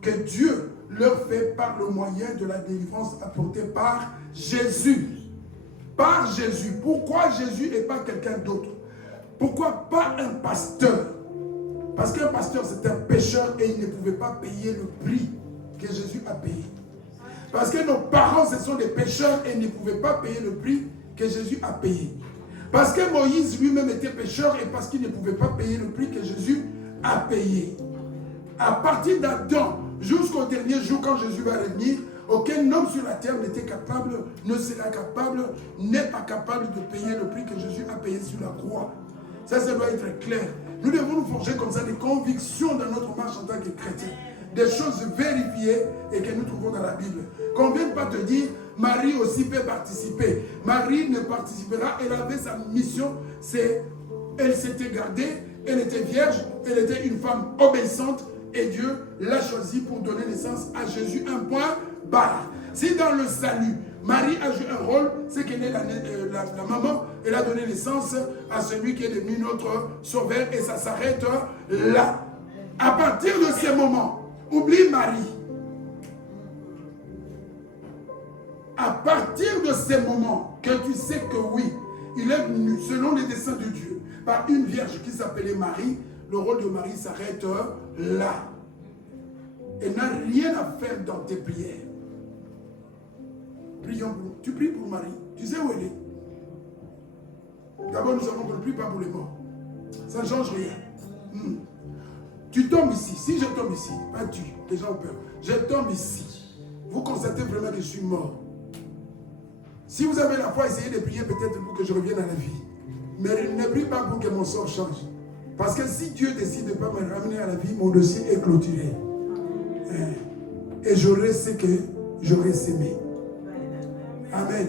que Dieu leur fait par le moyen de la délivrance apportée par Jésus. Par Jésus. Pourquoi Jésus et pas quelqu'un d'autre? Pourquoi pas un pasteur? Parce qu'un pasteur c'est un pécheur et il ne pouvait pas payer le prix que Jésus a payé. Parce que nos parents ce sont des pécheurs et ne pouvaient pas payer le prix que Jésus a payé. Parce que Moïse lui-même était pécheur et parce qu'il ne pouvait pas payer le prix que Jésus a payé. À partir d'Adam jusqu'au dernier jour quand Jésus va revenir, aucun homme sur la terre n'était capable, ne sera capable, n'est pas capable de payer le prix que Jésus a payé sur la croix. Ça doit être clair. Nous devons nous forger comme ça des convictions dans notre marche en tant que chrétiens. Des choses vérifiées et que nous trouvons dans la Bible. Qu'on ne vienne pas te dire, Marie aussi peut participer. Marie ne participera, elle avait sa mission, elle s'était gardée, elle était vierge, elle était une femme obéissante et Dieu l'a choisie pour donner naissance à Jésus. Un point barre. Si dans le salut, Marie a joué un rôle, c'est qu'elle est la maman Elle a donné naissance à celui qui est devenu notre sauveur et ça s'arrête là. À partir de ce moment, oublie Marie. À partir de ce moment que tu sais que oui, il est venu selon les desseins de Dieu par une vierge qui s'appelait Marie, le rôle de Marie s'arrête là. Elle n'a rien à faire dans tes prières. Prions pour. Tu pries pour Marie. Tu sais où elle est. D'abord, nous savons qu'on ne prie pas pour les morts. Ça ne change rien. Tu tombes ici. Si je tombe ici, pas tu, les gens ont peur. Je tombe ici. Vous constatez vraiment que je suis mort. Si vous avez la foi, essayez de prier peut-être pour que je revienne à la vie. Mais ne prie pas pour que mon sort change. Parce que si Dieu décide de ne pas me ramener à la vie, mon dossier est clôturé. Et j'aurai ce que j'aurais sémé. Amen.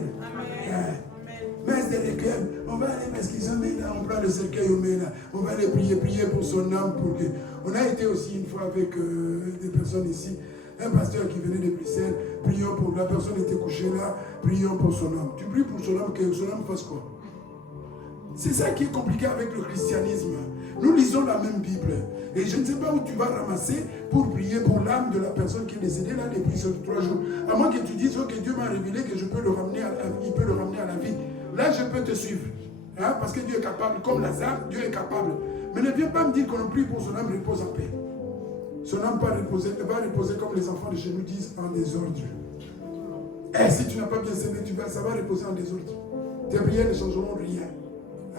Mais c'est les cœurs. On va aller parce qu'ils ont mis là, on prend le cercueil, on met là. On va aller prier pour son âme. Pour que... On a été aussi une fois avec des personnes ici. Un pasteur qui venait de Bruxelles, prions pour la personne était couchée là, prions pour son âme. Tu pries pour son âme, que son âme fasse quoi? C'est ça qui est compliqué avec le christianisme. Nous lisons la même Bible. Et je ne sais pas où tu vas ramasser pour prier pour l'âme de la personne qui est décédée là depuis ces 3 jours. À moins que tu dises que Dieu m'a révélé que je peux le ramener à la vie, il peut le ramener à la vie. Là, je peux te suivre. Hein? Parce que Dieu est capable, comme Lazare, Dieu est capable. Mais ne viens pas me dire qu'on prie pour son âme, repose en paix. Son âme va reposer comme les enfants de chez nous disent, en désordre. Et si tu n'as pas bien sémé, ça va reposer en désordre. Tes prières ne changeront rien.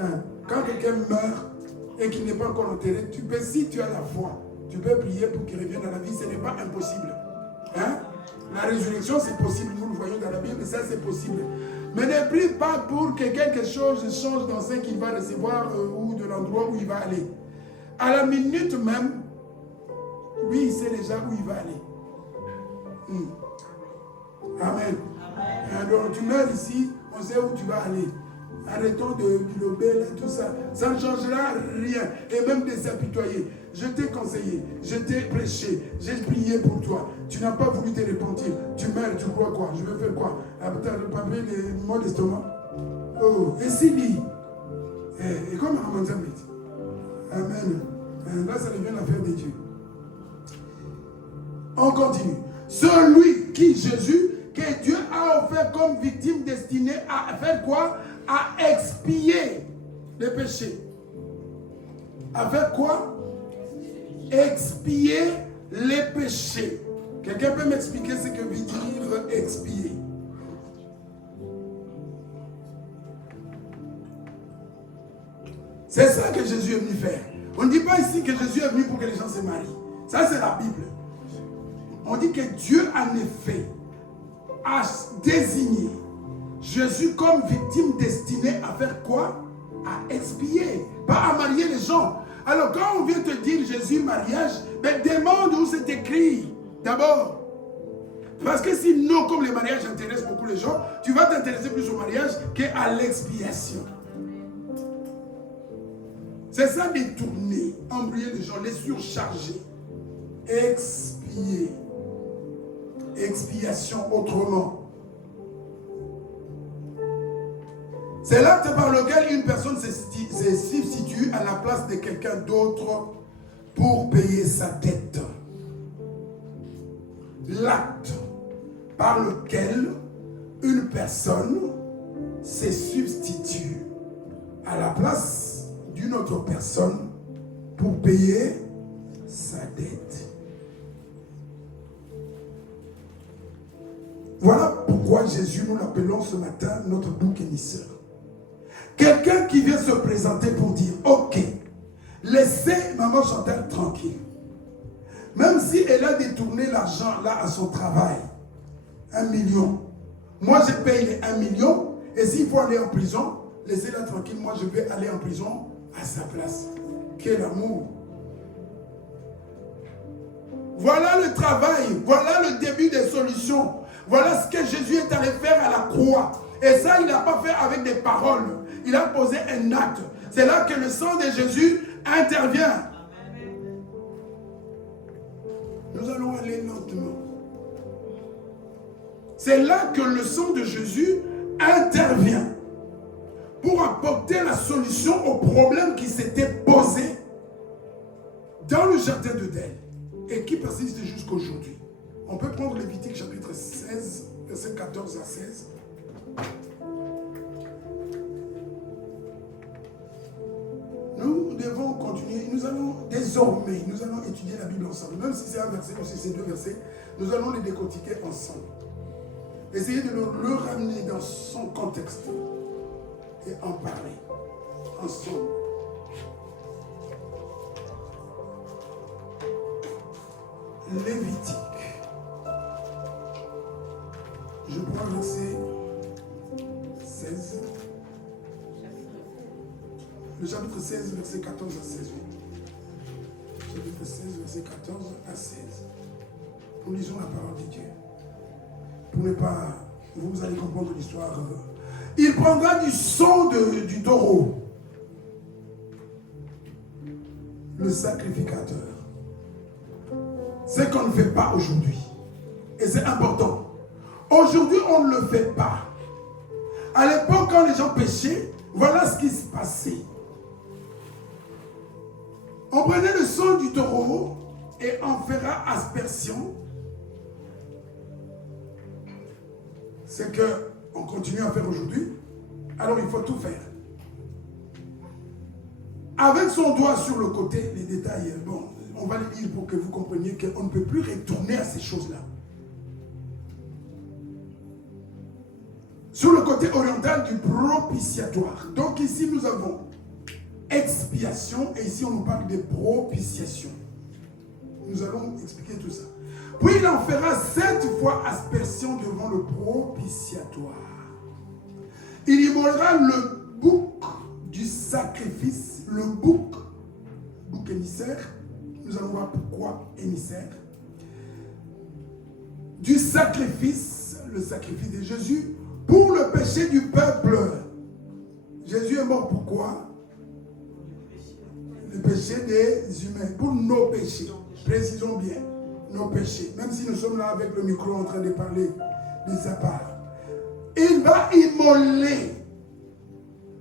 Hein? Quand quelqu'un meurt et qu'il n'est pas encore enterré, tu peux, si tu as la foi, tu peux prier pour qu'il revienne à la vie. Ce n'est pas impossible. Hein? La résurrection, c'est possible. Nous le voyons dans la Bible, mais ça, c'est possible. Mais ne prie pas pour que quelque chose change dans ce qu'il va recevoir ou de l'endroit où il va aller. À la minute même, lui, il sait déjà où il va aller. Amen. Alors, tu meurs ici, on sait où tu vas aller. Arrêtons de glober tout ça. Ça ne changera rien. Et même de s'apitoyer. Je t'ai conseillé, je t'ai prêché, j'ai prié pour toi. Tu n'as pas voulu te repentir. Tu meurs, tu crois quoi? Je vais faire quoi? Après les mots d'estomac. Oh, et si dit. Et comme Amen. Là, ça devient l'affaire de Dieu. On continue. Celui qui, Jésus, que Dieu a offert comme victime destinée à faire quoi? À expier les péchés. À faire quoi? Expier les péchés. Quelqu'un peut m'expliquer ce que veut dire expier? C'est ça que Jésus est venu faire. On ne dit pas ici que Jésus est venu pour que les gens se marient. Ça, c'est la Bible. On dit que Dieu, en effet, a désigné Jésus comme victime destinée à faire quoi? À expier, pas à marier les gens. Alors quand on vient te dire Jésus mariage, ben demande où c'est écrit d'abord. Parce que sinon, comme les mariages intéressent beaucoup les gens, tu vas t'intéresser plus au mariage qu'à l'expiation. C'est ça, détourner, embrouiller les gens, les surcharger. Expier. Expiation autrement. C'est l'acte par lequel une personne se substitue à la place de quelqu'un d'autre pour payer sa dette. L'acte par lequel une personne se substitue à la place d'une autre personne pour payer sa dette. Voilà pourquoi Jésus, nous l'appelons ce matin notre bouc émisseur. Quelqu'un qui vient se présenter pour dire, ok, laissez maman Chantal tranquille. Même si elle a détourné l'argent là à son travail, 1 million. Moi je paye les 1 million et s'il faut aller en prison, laissez-la tranquille, moi je vais aller en prison à sa place. Quel amour! Voilà le travail, voilà le début des solutions. Voilà ce que Jésus est allé faire à la croix. Et ça, il n'a pas fait avec des paroles. Il a posé un acte. C'est là que le sang de Jésus intervient. Nous allons aller lentement. C'est là que le sang de Jésus intervient pour apporter la solution au problème qui s'était posé dans le jardin d'Éden et qui persiste jusqu'aujourd'hui. On peut prendre Lévitique chapitre 16, verset 14 à 16. Nous devons continuer, nous allons étudier la Bible ensemble. Même si c'est un verset ou si c'est deux versets, nous allons les décortiquer ensemble. Essayez de le ramener dans son contexte et en parler ensemble. Lévitique. Je prends le verset 16. Le chapitre 16, verset 14 à 16. Chapitre 16, verset 14 à 16. Nous lisons la parole de Dieu. Pour ne pas... Vous allez comprendre l'histoire. Il prendra du sang du taureau, le sacrificateur. C'est qu'on ne fait pas aujourd'hui. Et c'est important. Aujourd'hui, on ne le fait pas. À l'époque, quand les gens péchaient, voilà ce qui se passait. On prenait le sang du taureau et on fera aspersion. C'est qu'on continue à faire aujourd'hui. Alors il faut tout faire. Avec son doigt sur le côté, les détails, bon, on va les lire pour que vous compreniez qu'on ne peut plus retourner à ces choses-là. Sur le côté oriental du propitiatoire. Donc ici nous avons expiation et ici on nous parle de propitiation. Nous allons expliquer tout ça. Puis il en fera 7 fois aspersion devant le propitiatoire. Il immolera le bouc du sacrifice, le bouc émissaire. Nous allons voir pourquoi émissaire. Du sacrifice, le sacrifice de Jésus, pour le péché du peuple. Jésus est mort pourquoi? Le péché des humains, pour nos péchés. Précisons bien, nos péchés. Même si nous sommes là avec le micro en train de parler de sa part. Il va immoler,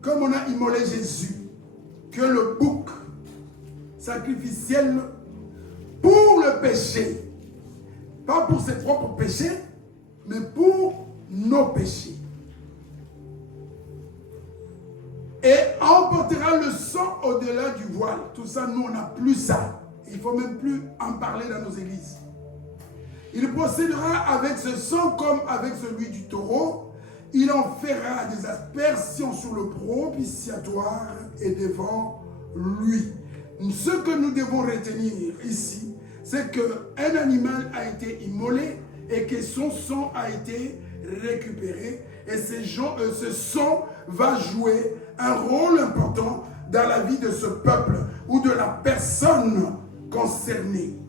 comme on a immolé Jésus, que le bouc sacrificiel pour le péché. Pas pour ses propres péchés, mais pour nos péchés. Et emportera le sang au-delà du voile. Tout ça, nous, on n'a plus ça. Il ne faut même plus en parler dans nos églises. Il procédera avec ce sang comme avec celui du taureau. Il en fera des aspersions sur le propitiatoire et devant lui. Ce que nous devons retenir ici, c'est qu'un animal a été immolé et que son sang a été récupéré. Et ce sang va jouer un rôle important dans la vie de ce peuple ou de la personne concernée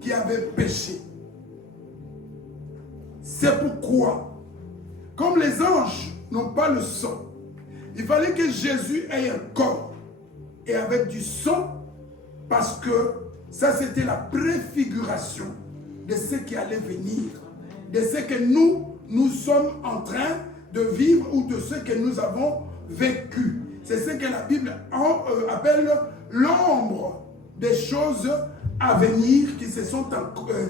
qui avait péché. C'est pourquoi, comme les anges n'ont pas le sang, il fallait que Jésus ait un corps et avec du sang, parce que ça c'était la préfiguration de ce qui allait venir, de ce que nous sommes en train de vivre ou de ce que nous avons vécu. C'est ce que la Bible appelle l'ombre des choses à venir qui se sont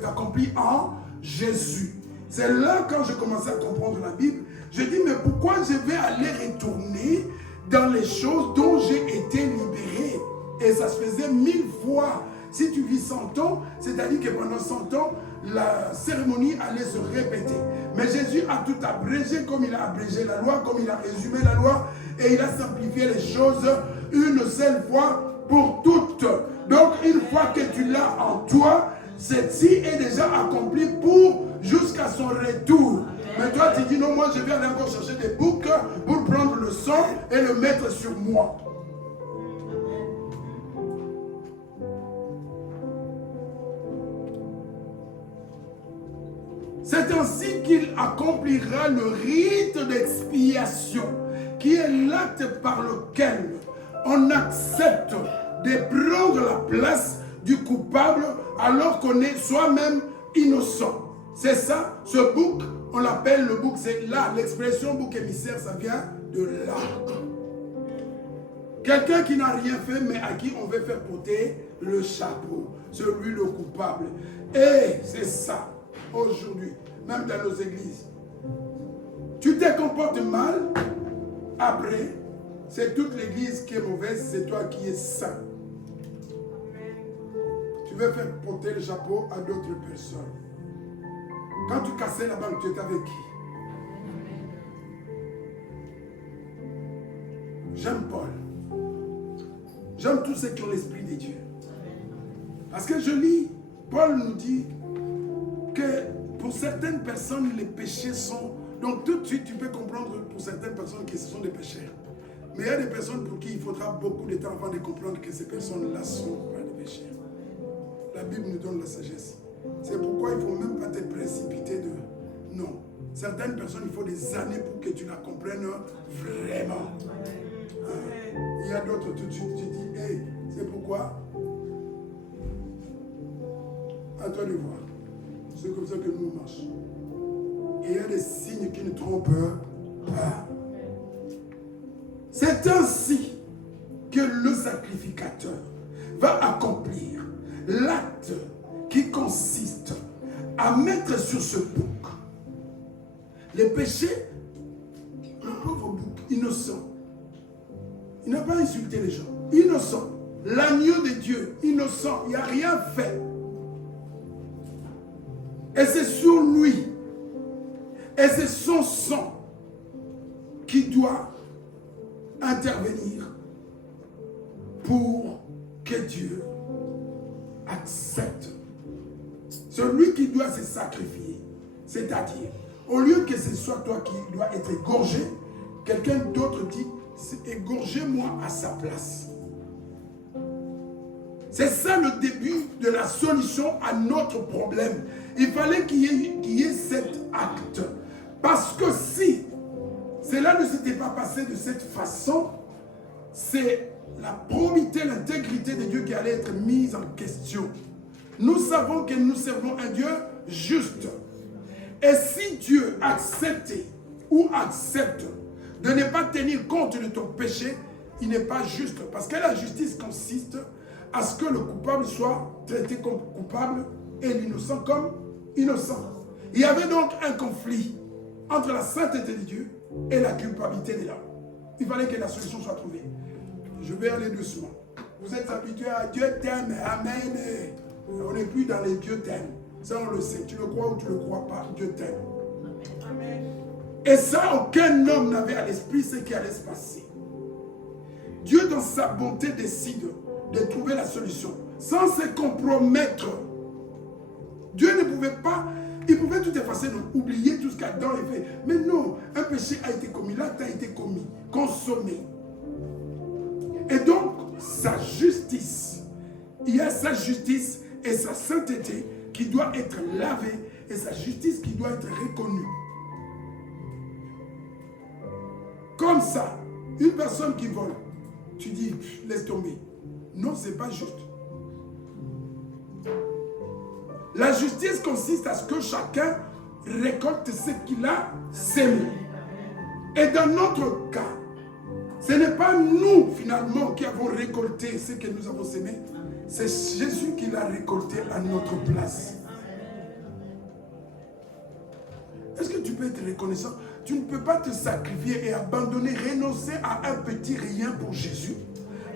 accomplies en Jésus. C'est là quand je commençais à comprendre la Bible, je dis mais pourquoi je vais aller retourner dans les choses dont j'ai été libéré? Et ça se faisait 1000 fois. Si tu vis 100 ans, c'est-à-dire que pendant 100 ans, la cérémonie allait se répéter. Mais Jésus a tout abrégé comme il a abrégé la loi, comme il a résumé la loi, et il a simplifié les choses une seule fois pour toutes. Donc une fois que tu l'as en toi, celle-ci est déjà accomplie pour jusqu'à son retour. Mais toi tu dis non, moi je vais aller encore chercher des boucs pour prendre le sang et le mettre sur moi. C'est ainsi qu'il accomplira le rite d'expiation, qui est l'acte par lequel on accepte de prendre la place du coupable alors qu'on est soi-même innocent. C'est ça, ce bouc, on l'appelle le bouc, c'est là, l'expression bouc émissaire, ça vient de là. Quelqu'un qui n'a rien fait, mais à qui on veut faire porter le chapeau. Celui le coupable. Et c'est ça, aujourd'hui, même dans nos églises. Tu te comportes mal, après, c'est toute l'église qui est mauvaise, c'est toi qui es saint. Tu veux faire porter le chapeau à d'autres personnes. Quand tu cassais la banque, tu étais avec qui? J'aime Paul. J'aime tous ceux qui ont l'esprit de Dieu. Parce que je lis, Paul nous dit que pour certaines personnes, les péchés sont... Donc tout de suite, tu peux comprendre pour certaines personnes que ce sont des pécheurs. Mais il y a des personnes pour qui il faudra beaucoup de temps avant de comprendre que ces personnes-là sont pas des pécheurs. La Bible nous donne la sagesse. C'est pourquoi il ne faut même pas te précipiter de... Non. Certaines personnes, il faut des années pour que tu la comprennes vraiment. Il y a d'autres, tout de suite, tu dis, hey, c'est pourquoi? À toi de voir. C'est comme ça que nous marchons. Et il y a des signes qui ne trompent pas. C'est ainsi que le sacrificateur va accomplir l'acte qui consiste à mettre sur ce bouc les péchés, le pauvre bouc innocent. Il n'a pas insulté les gens. Innocent. L'agneau de Dieu, innocent. Il n'a rien fait. Et c'est sur lui. Et c'est son sang qui doit intervenir pour que Dieu accepte. Celui qui doit se sacrifier. C'est-à-dire, au lieu que ce soit toi qui dois être égorgé, quelqu'un d'autre dit, égorgez-moi à sa place. C'est ça le début de la solution à notre problème. Il fallait qu'il y ait cet acte. Parce que si cela ne s'était pas passé de cette façon, c'est la probité, l'intégrité de Dieu qui allait être mise en question. Nous savons que nous servons un Dieu juste. Et si Dieu acceptait ou accepte de ne pas tenir compte de ton péché, il n'est pas juste. Parce que la justice consiste à ce que le coupable soit traité comme coupable et l'innocent comme innocent. Il y avait donc un conflit entre la sainteté de Dieu et la culpabilité de l'homme. Il fallait que la solution soit trouvée. Je vais aller doucement. Vous êtes habitués à Dieu t'aime, amen. On n'est plus dans les Dieu t'aime. Ça on le sait. Tu le crois ou tu ne le crois pas, Dieu t'aime. Amen. Et ça, aucun homme n'avait à l'esprit ce qui allait se passer. Dieu, dans sa bonté, décide de trouver la solution sans se compromettre. Dieu ne pouvait pas, il pouvait tout effacer, donc oublier tout ce qu'Adam a fait. Mais non, un péché a été commis, l'acte a été commis, consommé. Et donc, sa justice, il y a sa justice et sa sainteté qui doit être lavée et sa justice qui doit être reconnue. Comme ça, une personne qui vole, tu dis, laisse tomber. Non, ce n'est pas juste. La justice consiste à ce que chacun récolte ce qu'il a semé. Et dans notre cas, ce n'est pas nous finalement qui avons récolté ce que nous avons semé. C'est Jésus qui l'a récolté à notre place. Est-ce que tu peux être reconnaissant? Tu ne peux pas te sacrifier et abandonner, renoncer à un petit rien pour Jésus.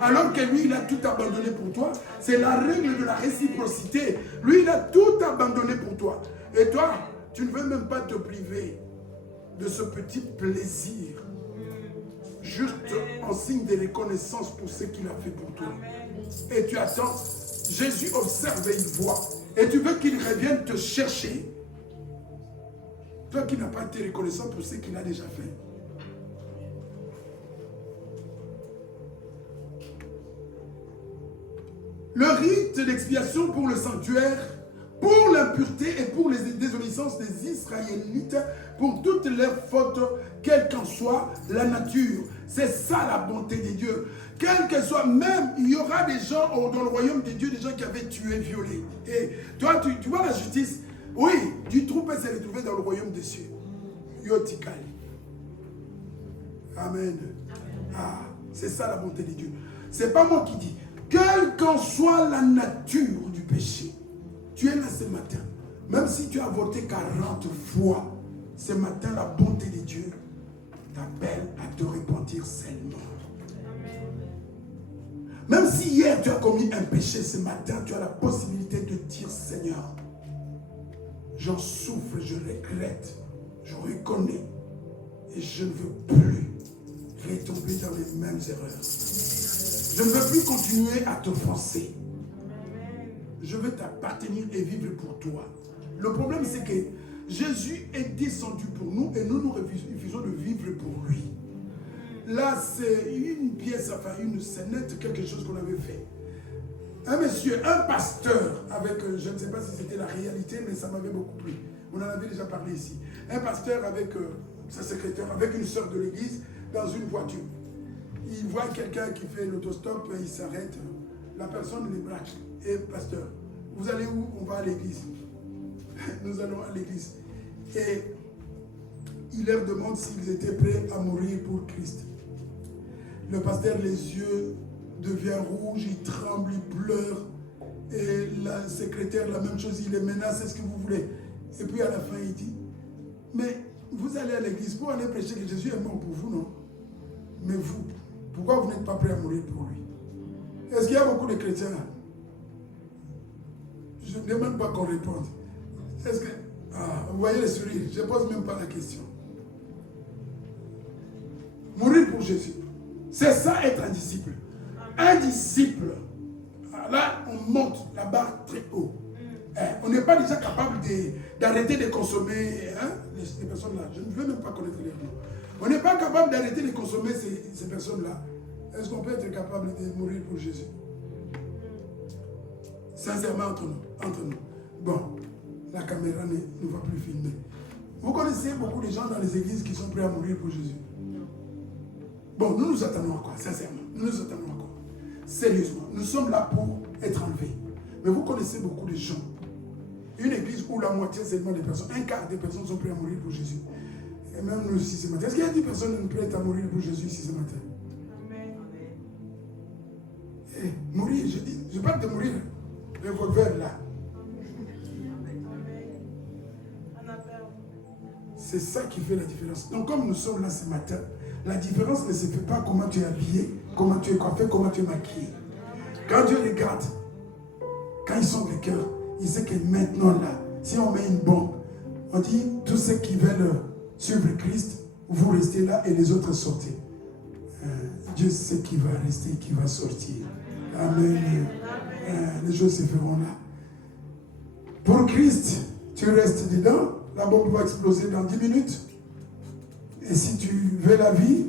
Alors que lui, il a tout abandonné pour toi. C'est la règle de la réciprocité. Lui, il a tout abandonné pour toi. Et toi, tu ne veux même pas te priver de ce petit plaisir. Juste en signe de reconnaissance pour ce qu'il a fait pour toi. Et tu attends. Jésus observe et il voit. Et tu veux qu'il revienne te chercher. Toi qui n'as pas été reconnaissant pour ce qu'il a déjà fait. Le rite d'expiation pour le sanctuaire, pour l'impureté et pour les désobéissances des Israélites, pour toutes leurs fautes, quelle qu'en soit la nature. C'est ça la bonté de Dieu. Quel que soit, même il y aura des gens dans le royaume de Dieu, des gens qui avaient tué, violé. Et toi, tu vois la justice. Oui, du trou peut se retrouver dans le royaume des cieux. Yotikali. Amen. Ah, C'est ça la bonté de Dieu. Ce n'est pas moi qui dis. Quelle qu'en soit la nature du péché, tu es là ce matin. Même si tu as voté 40 fois, ce matin, la bonté de Dieu t'appelle à te repentir seulement. Même si hier tu as commis un péché, ce matin, tu as la possibilité de dire, Seigneur, j'en souffre, je regrette, je reconnais et je ne veux plus retomber dans les mêmes erreurs. Je ne veux plus continuer à t'offenser. Je veux t'appartenir et vivre pour toi. Le problème, c'est que Jésus est descendu pour nous et nous refusons de vivre pour lui. Là, c'est une pièce, enfin une scénette, quelque chose qu'on avait fait. Un monsieur, un pasteur, avec, je ne sais pas si c'était la réalité, mais ça m'avait beaucoup plu. On en avait déjà parlé ici. Un pasteur avec sa secrétaire, avec une sœur de l'église, dans une voiture. Il voit quelqu'un qui fait l'autostop, il s'arrête. La personne les braque. Et pasteur, vous allez où? On va à l'église. Nous allons à l'église. Et il leur demande s'ils étaient prêts à mourir pour Christ. Le pasteur, les yeux deviennent rouges, il tremble, il pleure. Et la secrétaire, la même chose, il les menace, est-ce que vous voulez? Et puis à la fin, il dit, mais vous allez à l'église pour aller prêcher que Jésus est mort pour vous, non? Mais vous, pourquoi vous n'êtes pas prêts à mourir pour lui? Est-ce qu'il y a beaucoup de chrétiens là? Je ne demande pas qu'on réponde. Est-ce que... Ah, vous voyez le sourire, je ne pose même pas la question. Mourir pour Jésus. C'est ça être un disciple. Un disciple, là on monte la barre très haut. On n'est pas déjà capable d'arrêter de consommer les personnes-là. Je ne veux même pas connaître les noms. On n'est pas capable d'arrêter de consommer ces personnes-là. Est-ce qu'on peut être capable de mourir pour Jésus? Sincèrement entre nous. Bon, la caméra ne va plus filmer. Vous connaissez beaucoup de gens dans les églises qui sont prêts à mourir pour Jésus? Bon, nous nous attendons à quoi? Sincèrement, nous nous attendons à quoi? Sérieusement, nous sommes là pour être enlevés. Mais vous connaissez beaucoup de gens. Une église où la moitié seulement des personnes, un quart des personnes sont prêtes à mourir pour Jésus. Et même nous ici ce matin. Est-ce qu'il y a 10 personnes prêtes à mourir pour Jésus ici ce matin? Amen. Eh, mourir, je parle de mourir. Revolver là. C'est ça qui fait la différence. Donc comme nous sommes là ce matin, la différence ne se fait pas comment tu es habillé, comment tu es coiffé, comment tu es maquillé. Quand Dieu regarde, quand ils sont des cœurs, il sait que maintenant là, si on met une bombe, on dit tous ceux qui veulent suivre Christ, vous restez là et les autres sortez. Dieu sait qui va rester et qui va sortir. Amen. Les choses se feront là. Pour Christ, tu restes dedans, la bombe va exploser dans 10 minutes. Et si tu veux la vie,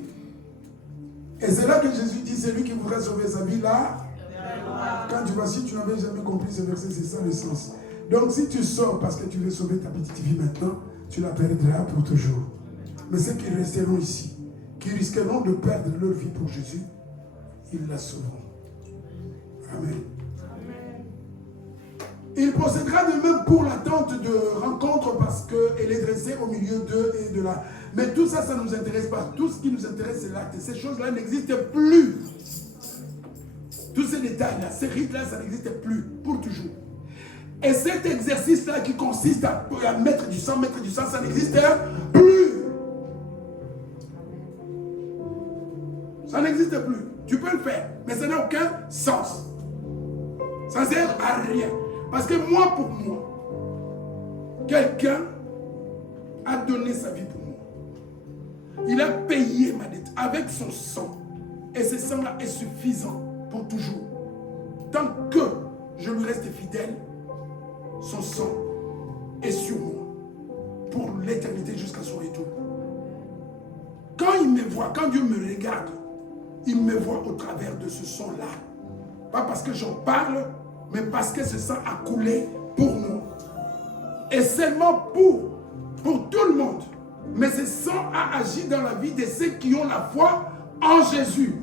et c'est là que Jésus dit, c'est lui qui voudrait sauver sa vie là. Quand tu vas, si tu n'avais jamais compris ce verset, c'est ça le sens. Donc si tu sors parce que tu veux sauver ta petite vie maintenant, tu la perdras pour toujours. Mais ceux qui resteront ici, qui risqueront de perdre leur vie pour Jésus, ils la sauveront. Amen. Il procédera de même pour la tente de rencontre parce qu'elle est dressée au milieu d'eux et de là. Mais tout ça, ça ne nous intéresse pas. Tout ce qui nous intéresse, c'est l'acte. Ces choses-là n'existent plus. Tous ces détails-là, ces rites-là, ça n'existe plus pour toujours. Et cet exercice-là qui consiste à mettre du sang, ça n'existe plus. Ça n'existe plus. Tu peux le faire, mais ça n'a aucun sens. Ça ne sert à rien. Parce que moi, pour moi, quelqu'un a donné sa vie pour moi. Il a payé ma dette avec son sang. Et ce sang-là est suffisant pour toujours. Tant que je lui reste fidèle, son sang est sur moi pour l'éternité jusqu'à son retour. Quand il me voit, quand Dieu me regarde, il me voit au travers de ce sang-là. Pas parce que j'en parle, mais parce que ce sang a coulé pour moi. Et seulement pour tout le monde. Mais ce sang a agi dans la vie de ceux qui ont la foi en Jésus.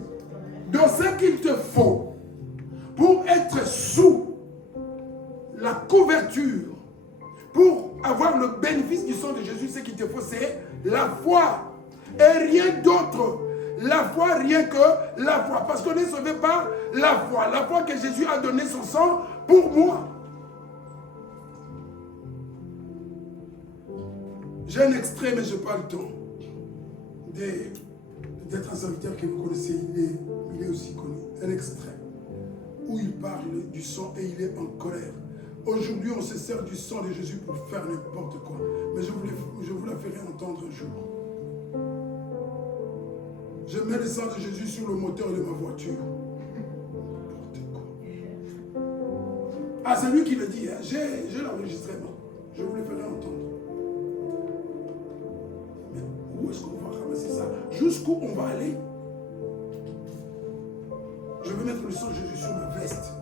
Donc ce qu'il te faut pour être sous la couverture, pour avoir le bénéfice du sang de Jésus, ce qu'il te faut, c'est la foi et rien d'autre. la foi, rien que la foi. Parce qu'on est sauvé par la foi que Jésus a donné son sang pour moi. J'ai un extrait, mais je n'ai pas le temps. Peut-être un serviteur que vous connaissez, il est aussi connu. Un extrait où il parle du sang et il est en colère. Aujourd'hui, on se sert du sang de Jésus pour faire n'importe quoi. Mais je vous la ferai entendre un jour. Je mets le sang de Jésus sur le moteur de ma voiture. N'importe quoi. Ah, c'est lui qui le dit. Hein. J'ai l'enregistrement. Je vous le ferai entendre. Mais où est-ce qu'on va ramasser ça? Jusqu'où on va aller? Je vais mettre le sang de Jésus sur ma veste.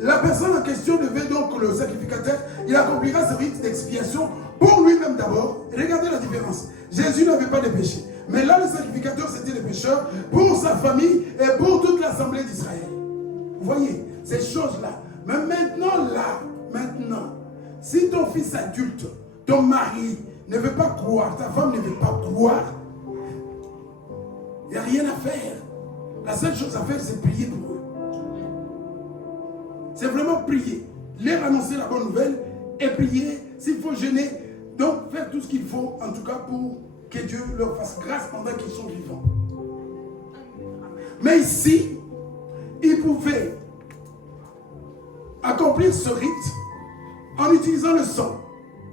La personne en question devait donc, le sacrificateur, il accomplira ce rite d'expiation pour lui-même d'abord. Regardez la différence. Jésus n'avait pas de péché. Mais là, le sacrificateur, c'était le pécheur pour sa famille et pour toute l'assemblée d'Israël. Vous voyez, ces choses-là. Mais maintenant, si ton fils adulte, ton mari ne veut pas croire, ta femme ne veut pas croire, il n'y a rien à faire. La seule chose à faire, c'est prier pour eux. C'est vraiment prier. Leur annoncer la bonne nouvelle et prier s'il faut jeûner. Donc, faire tout ce qu'il faut, en tout cas, pour que Dieu leur fasse grâce pendant qu'ils sont vivants. Mais ici, ils pouvaient accomplir ce rite en utilisant le sang.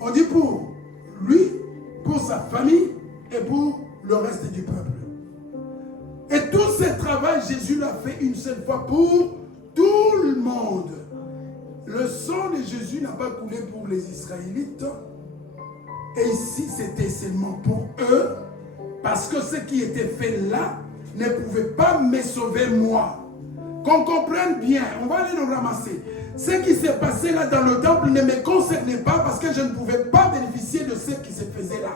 On dit pour lui, pour sa famille et pour le reste du peuple. Et tout ce travail, Jésus l'a fait une seule fois pour tout le monde. Le sang de Jésus n'a pas coulé pour les Israélites. Et ici, c'était seulement pour eux. Parce que ce qui était fait là ne pouvait pas me sauver moi. Qu'on comprenne bien, on va aller le ramasser. Ce qui s'est passé là dans le temple ne me concernait pas parce que je ne pouvais pas bénéficier de ce qui se faisait là.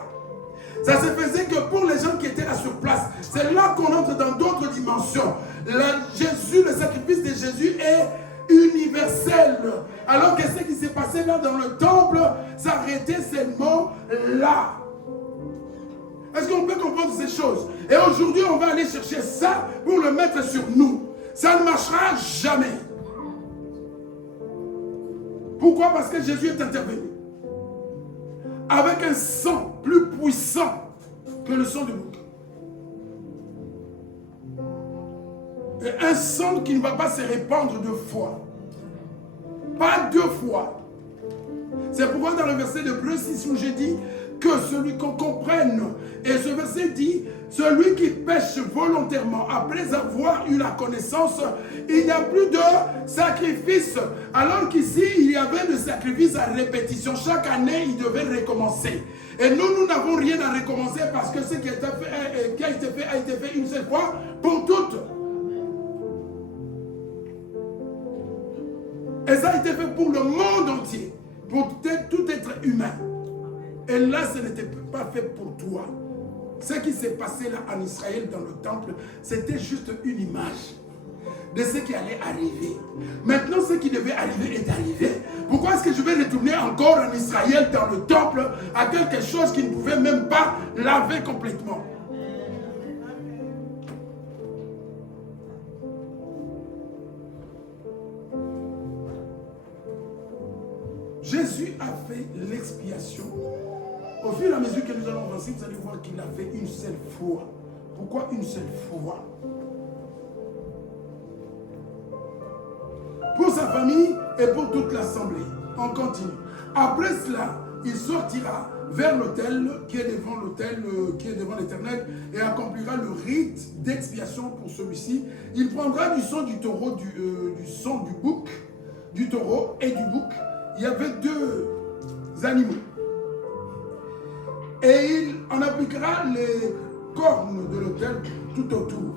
Ça se faisait que pour les gens qui étaient là sur place. C'est là qu'on entre dans d'autres dimensions. Jésus, le sacrifice de Jésus est universel. Alors que ce qui s'est passé là dans le temple s'arrêtait seulement là. Est-ce qu'on peut comprendre ces choses? Et aujourd'hui, on va aller chercher ça pour le mettre sur nous. Ça ne marchera jamais. Pourquoi? Parce que Jésus est intervenu avec un sang plus puissant que le sang du bouc. Et un sang qui ne va pas se répandre deux fois. Pas deux fois. C'est pourquoi dans le verset de Hébreux 6 où j'ai dit que celui qu'on comprenne, et ce verset dit, celui qui pêche volontairement après avoir eu la connaissance, il n'y a plus de sacrifice. Alors qu'ici, il y avait de sacrifice à répétition. Chaque année, il devait recommencer. Et nous n'avons rien à recommencer parce que ce qui a été fait une seule fois pour toutes. Et ça a été fait pour le monde entier, pour tout être humain. Et là, ce n'était pas fait pour toi. Ce qui s'est passé là en Israël dans le temple, c'était juste une image de ce qui allait arriver. Maintenant, ce qui devait arriver est arrivé. Pourquoi est-ce que je vais retourner encore en Israël dans le temple à quelque chose qui ne pouvait même pas laver complètement? Jésus a fait l'expiation. Au fur et à mesure que nous allons avancer, vous allez voir qu'il a fait une seule fois. Pourquoi une seule fois? Pour sa famille et pour toute l'assemblée. On continue. Après cela, il sortira vers l'autel qui est devant l'Éternel et accomplira le rite d'expiation pour celui-ci. Il prendra du sang du taureau, du sang du bouc, du taureau et du bouc. Il y avait deux animaux. Et il en appliquera les cornes de l'autel tout autour.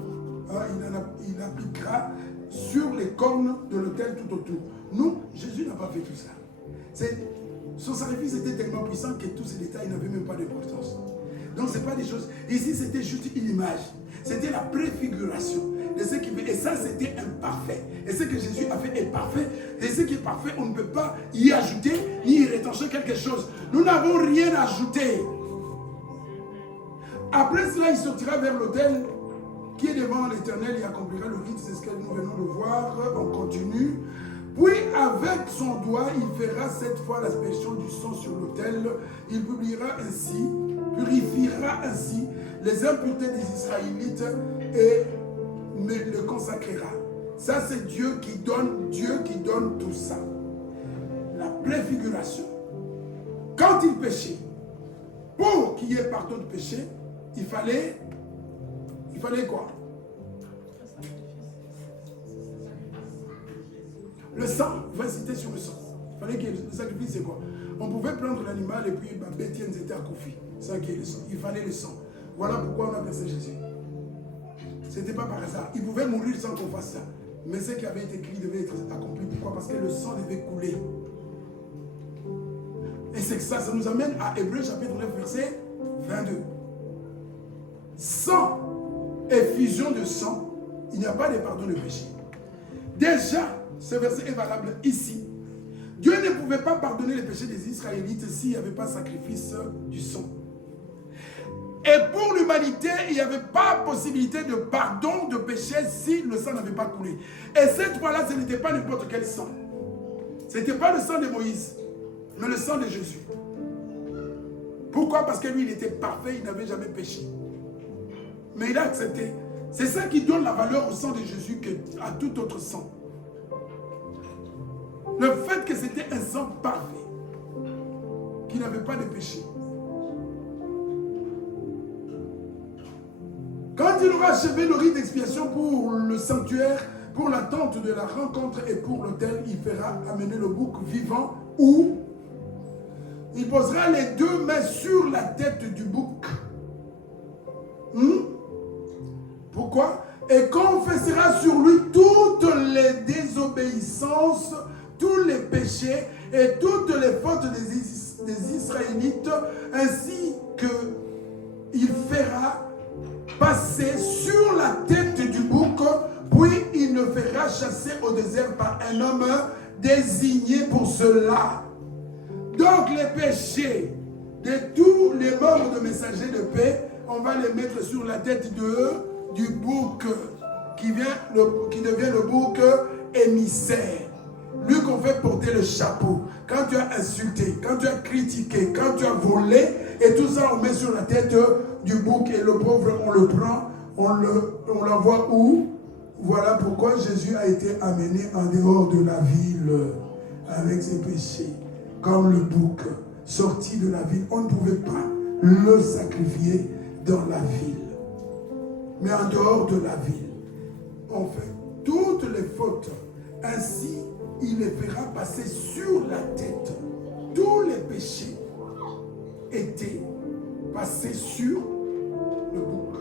Il appliquera sur les cornes de l'autel tout autour. Nous, Jésus n'a pas fait tout ça. Son sacrifice était tellement puissant que tous ces détails n'avaient même pas d'importance. Donc ce n'est pas des choses. Ici, c'était juste une image. C'était la préfiguration de ce qui veut. Et ça, c'était imparfait. Et ce que Jésus a fait est parfait. Et ce qui est parfait, on ne peut pas y ajouter ni y retrancher quelque chose. Nous n'avons rien ajouté. Après cela, il sortira vers l'autel qui est devant l'Éternel et accomplira le rite. C'est ce que nous venons de voir. On continue. Puis avec son doigt, il fera cette fois l'aspersion du sang sur l'autel. Il purifiera ainsi les impuretés des Israélites et le consacrera. Ça, c'est Dieu qui donne tout ça. La préfiguration. Quand il péchait, pour qu'il y ait pardon de péché, il fallait quoi? Le sang, il va citer sur le sang. Il fallait que le sacrifice, c'est quoi? On pouvait prendre l'animal et puis Bétienne était accoufi. C'est ça qui est le sang. Il fallait le sang. Voilà pourquoi on a versé Jésus. Ce n'était pas par hasard. Il pouvait mourir sans qu'on fasse ça. Mais ce qui avait été écrit devait être accompli. Pourquoi? Parce que le sang devait couler. Et c'est que ça nous amène à Hébreux chapitre 9, verset 22. Sans effusion de sang, il n'y a pas de pardon de péché. Déjà, ce verset est valable ici. Dieu ne pouvait pas pardonner les péchés des Israélites s'il n'y avait pas sacrifice du sang. Et pour l'humanité, il n'y avait pas possibilité de pardon de péché si le sang n'avait pas coulé. Et cette fois-là, ce n'était pas n'importe quel sang. Ce n'était pas le sang de Moïse, mais le sang de Jésus. Pourquoi? Parce que lui, il était parfait, il n'avait jamais péché. Mais il a accepté. C'est ça qui donne la valeur au sang de Jésus à tout autre sang. Le fait que c'était un sang parfait, qui n'avait pas de péché. Quand il aura achevé le rite d'expiation pour le sanctuaire, pour la tente de la rencontre et pour l'autel, il fera amener le bouc vivant où il posera les deux mains sur la tête du bouc. Pourquoi? Et confessera sur lui toutes les désobéissances, tous les péchés et toutes les fautes des Israélites, ainsi que il fera passer sur la tête du bouc, puis il le fera chasser au désert par un homme désigné pour cela. Donc les péchés de tous les membres de messagers de paix, on va les mettre sur la tête du bouc qui devient le bouc émissaire. Lui qu'on fait porter le chapeau. Quand tu as insulté, quand tu as critiqué, quand tu as volé, et tout ça on met sur la tête du bouc et le pauvre on le prend, on l'envoie où? Voilà pourquoi Jésus a été amené en dehors de la ville avec ses péchés. Comme le bouc sorti de la ville, on ne pouvait pas le sacrifier dans la ville. Mais en dehors de la ville, on fait toutes les fautes. Ainsi, il les fera passer sur la tête. Tous les péchés étaient passés sur le bouc.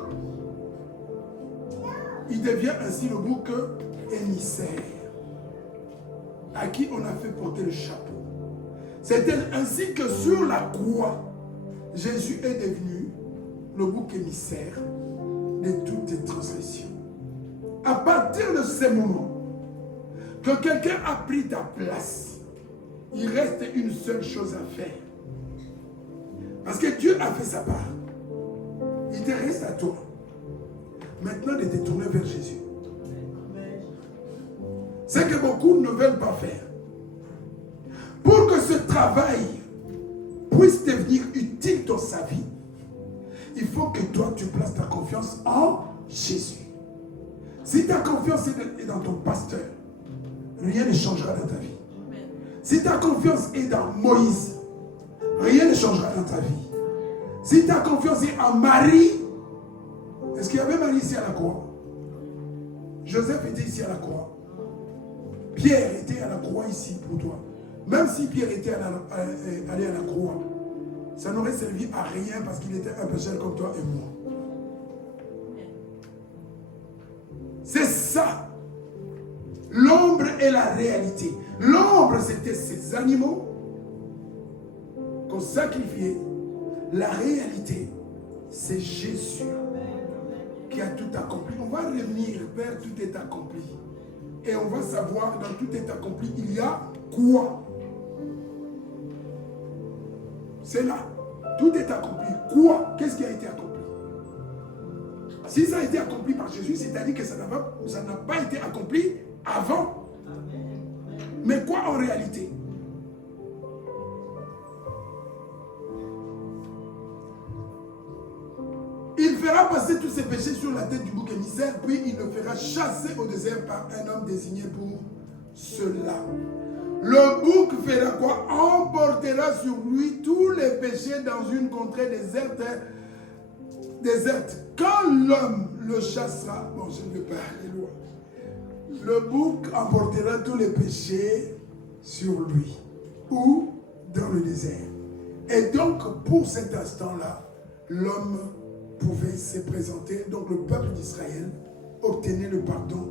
Il devient ainsi le bouc émissaire, à qui on a fait porter le chapeau. C'était ainsi que sur la croix, Jésus est devenu le bouc émissaire de toutes les transgressions. À partir de ce moment, que quelqu'un a pris ta place, il reste une seule chose à faire. Parce que Dieu a fait sa part. Il te reste à toi. Maintenant de te tourner vers Jésus. C'est que beaucoup ne veulent pas faire. Pour que ce travail puisse devenir utile dans sa vie, il faut que toi tu places ta confiance en Jésus. Si ta confiance est dans ton pasteur, rien ne changera dans ta vie. Si ta confiance est dans Moïse, rien ne changera dans ta vie. Si ta confiance est en Marie, est-ce qu'il y avait Marie ici à la croix? Joseph était ici à la croix. Pierre était à la croix ici pour toi. Même si Pierre était allé à la croix, ça n'aurait servi à rien parce qu'il était un pécheur comme toi et moi. C'est ça. L'ombre est la réalité. L'ombre, c'était ces animaux qu'on sacrifiait. La réalité, c'est Jésus qui a tout accompli. On va revenir vers tout est accompli. Et on va savoir dans tout est accompli, il y a quoi? C'est là. Tout est accompli. Quoi? Qu'est-ce qui a été accompli? Si ça a été accompli par Jésus, c'est-à-dire que ça n'a pas été accompli avant. Mais quoi en réalité? Il fera passer tous ses péchés sur la tête du bouc émissaire, puis il le fera chasser au désert par un homme désigné pour cela. Le bouc fera quoi? Emportera sur lui tous les péchés dans une contrée déserte. Quand l'homme le chassera, bon, je ne vais pas aller loin. Le bouc emportera tous les péchés sur lui, ou dans le désert. Et donc, pour cet instant-là, l'homme pouvait se présenter. Donc, le peuple d'Israël obtenait le pardon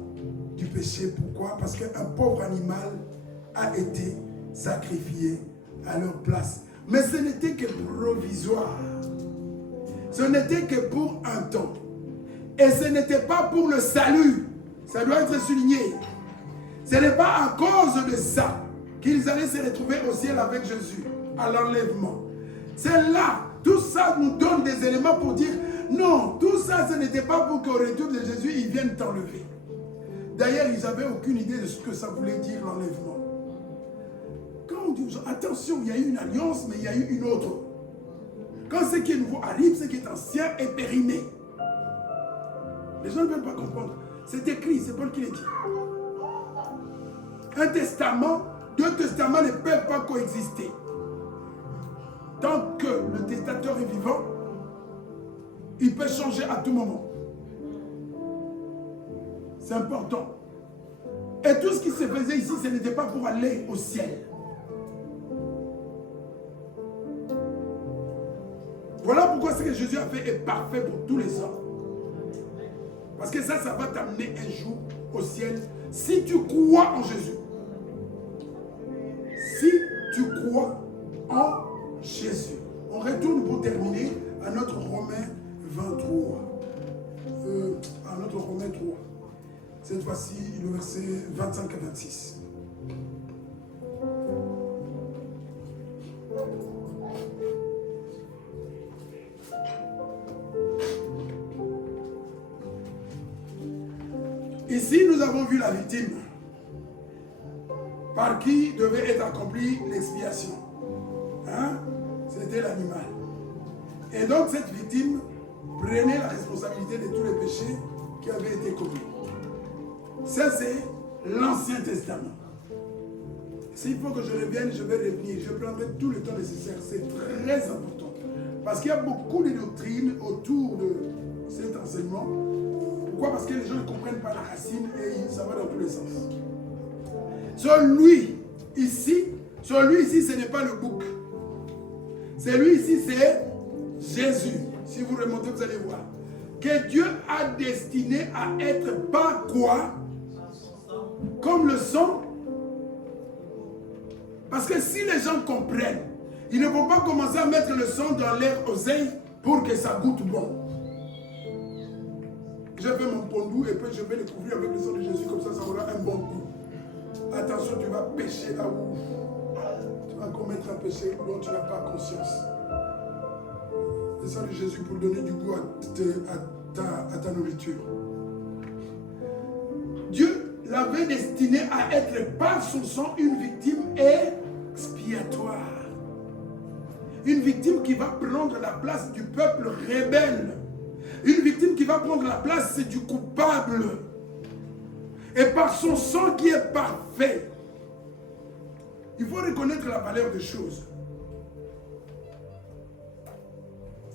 du péché. Pourquoi? Parce qu'un pauvre animal a été sacrifié à leur place. Mais ce n'était que provisoire. Ce n'était que pour un temps. Et ce n'était pas pour le salut. Ça doit être souligné. Ce n'est pas à cause de ça qu'ils allaient se retrouver au ciel avec Jésus, à l'enlèvement. C'est là, tout ça nous donne des éléments pour dire, non, tout ça, ce n'était pas pour qu'au retour de Jésus, ils viennent t'enlever. D'ailleurs, ils n'avaient aucune idée de ce que ça voulait dire l'enlèvement. Quand on dit, attention, il y a eu une alliance, mais il y a eu une autre. Quand ce qui est nouveau arrive, ce qui est ancien est périmé. Les gens ne veulent pas comprendre. C'est écrit, c'est Paul qui l'a dit. Un testament, deux testaments ne peuvent pas coexister. Tant que le testateur est vivant, il peut changer à tout moment. C'est important. Et tout ce qui se faisait ici, ce n'était pas pour aller au ciel. Voilà pourquoi ce que Jésus a fait est parfait pour tous les hommes. Parce que ça va t'amener un jour au ciel si tu crois en Jésus. Si tu crois en Jésus. On retourne pour terminer à notre Romains 23. À notre Romains 3. Cette fois-ci, le verset 25 à 26. Ici, nous avons vu la victime par qui devait être accomplie l'expiation. Hein? C'était l'animal. Et donc, cette victime prenait la responsabilité de tous les péchés qui avaient été commis. Ça, c'est l'Ancien Testament. S'il faut que je revienne, je vais revenir. Je prendrai tout le temps nécessaire. C'est très important. Parce qu'il y a beaucoup de doctrines autour de cet enseignement. Pourquoi? Parce que les gens ne comprennent pas la racine et ça va dans tous les sens. Celui ici, ce n'est pas le bouc. Celui ici, c'est Jésus. Si vous remontez, vous allez voir. Que Dieu a destiné à être pas quoi? Comme le sang. Parce que si les gens comprennent, ils ne vont pas commencer à mettre le sang dans l'air oseille pour que ça goûte bon. Je fais mon pondou et puis je vais le couvrir avec le sang de Jésus, comme ça aura un bon goût. Attention, tu vas pécher là où tu vas commettre un péché dont tu n'as pas conscience. Le sang de Jésus pour donner du goût à ta nourriture. Dieu l'avait destiné à être par son sang une victime expiatoire. Une victime qui va prendre la place du peuple rebelle. Une victime qui va prendre la place du coupable. Et par son sang qui est parfait. Il faut reconnaître la valeur des choses.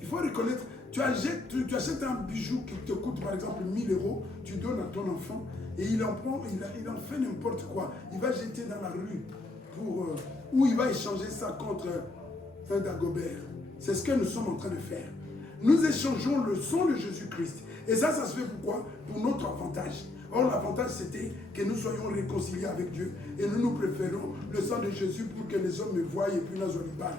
Il faut reconnaître, tu achètes un bijou qui te coûte par exemple 1000 €, tu donnes à ton enfant et il en fait n'importe quoi. Il va jeter dans la rue ou il va échanger ça contre un Dagobert. C'est ce que nous sommes en train de faire. Nous échangeons le sang de Jésus-Christ. Et ça se fait pourquoi? Pour notre avantage. Or, l'avantage, c'était que nous soyons réconciliés avec Dieu. Et nous préférons le sang de Jésus pour que les hommes me voient et puis nous en parlent.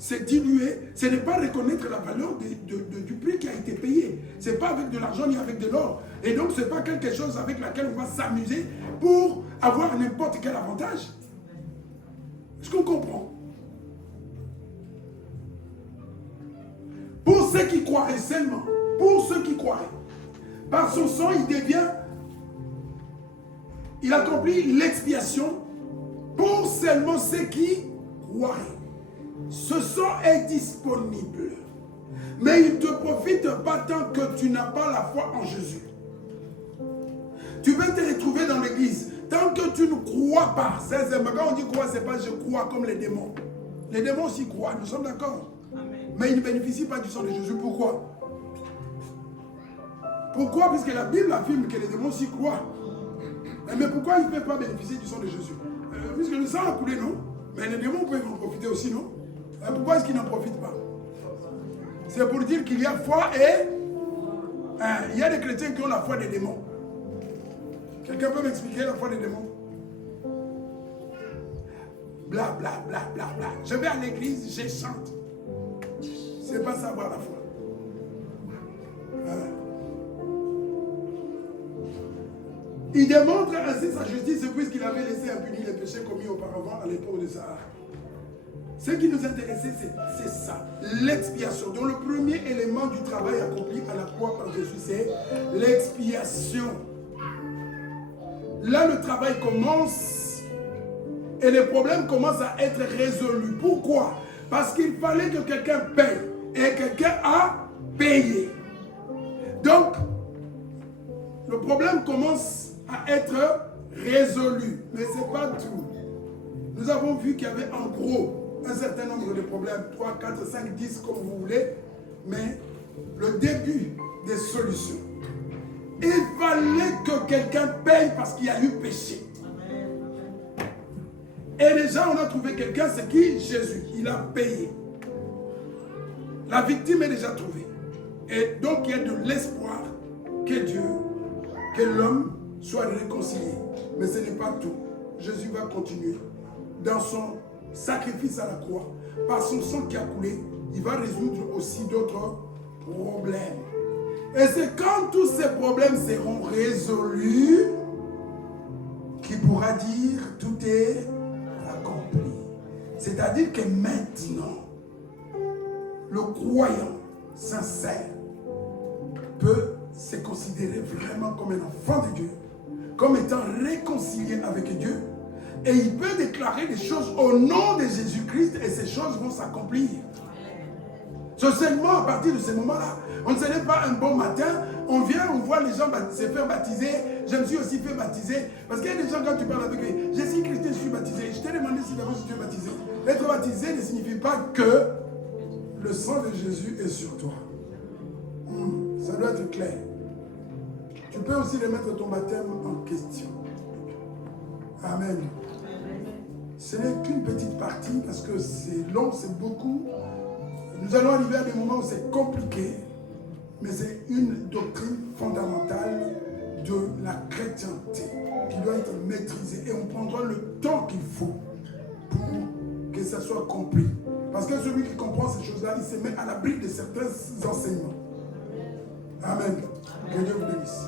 c'est diluer, ce n'est pas reconnaître la valeur du prix qui a été payé. Ce n'est pas avec de l'argent ni avec de l'or. Et donc, ce n'est pas quelque chose avec laquelle on va s'amuser pour avoir n'importe quel avantage. Est-ce qu'on comprend? Pour ceux qui croiraient seulement, pour ceux qui croiraient, par son sang, il accomplit l'expiation pour seulement ceux qui croiraient. Ce sang est disponible. Mais il ne te profite pas tant que tu n'as pas la foi en Jésus. Tu peux te retrouver dans l'église. Tant que tu ne crois pas, quand on dit croire, ce n'est pas je crois comme les démons. Les démons aussi croient, nous sommes d'accord. Mais ils ne bénéficient pas du sang de Jésus. Pourquoi? Pourquoi? Puisque la Bible affirme que les démons aussi croient. Mais pourquoi ils ne peuvent pas bénéficier du sang de Jésus? Puisque le sang a coulé, non? Mais les démons peuvent en profiter aussi, non? Pourquoi est-ce qu'ils n'en profitent pas? C'est pour dire qu'il y a foi et... il y a des chrétiens qui ont la foi des démons. Quelqu'un peut m'expliquer la foi des démons? Bla, bla, bla, bla, bla. Je vais à l'église, je chante. C'est pas savoir la foi. Il démontre ainsi sa justice puisqu'il avait laissé impuni les péchés commis auparavant à l'époque de Sahara. Ce qui nous intéressait, c'est ça, l'expiation. Donc le premier élément du travail accompli à la croix par Jésus, c'est l'expiation. Là, le travail commence et les problèmes commencent à être résolus. Pourquoi? Parce qu'il fallait que quelqu'un paye et quelqu'un a payé. Donc, le problème commence à être résolu, mais ce n'est pas tout. Nous avons vu qu'il y avait en gros un certain nombre de problèmes, 3, 4, 5, 10, comme vous voulez, mais le début des solutions. Il fallait que quelqu'un paye parce qu'il y a eu péché. Et déjà, on a trouvé quelqu'un, c'est qui? Jésus. Il a payé. La victime est déjà trouvée. Et donc, il y a de l'espoir que Dieu, que l'homme soit réconcilié. Mais ce n'est pas tout. Jésus va continuer. Dans son sacrifice à la croix, par son sang qui a coulé, il va résoudre aussi d'autres problèmes. Et c'est quand tous ces problèmes seront résolus qu'il pourra dire tout est accompli. C'est-à-dire que maintenant, le croyant sincère peut se considérer vraiment comme un enfant de Dieu, comme étant réconcilié avec Dieu, et il peut déclarer des choses au nom de Jésus-Christ et ces choses vont s'accomplir. Seulement à partir de ce moment-là, on ne se lève pas un bon matin, on vient, on voit les gens se faire baptiser. Je me suis aussi fait baptiser. Parce qu'il y a des gens, quand tu parles avec eux, je suis chrétien, je suis baptisé. Je t'ai demandé si d'abord tu es baptisé. Être baptisé ne signifie pas que le sang de Jésus est sur toi. Ça doit être clair. Tu peux aussi remettre ton baptême en question. Amen. Ce n'est qu'une petite partie parce que c'est long, c'est beaucoup. Nous allons arriver à des moments où c'est compliqué, mais c'est une doctrine fondamentale de la chrétienté qui doit être maîtrisée et on prendra le temps qu'il faut pour que ça soit compris. Parce que celui qui comprend ces choses-là, il se met à l'abri de certains enseignements. Amen. Que Dieu vous bénisse.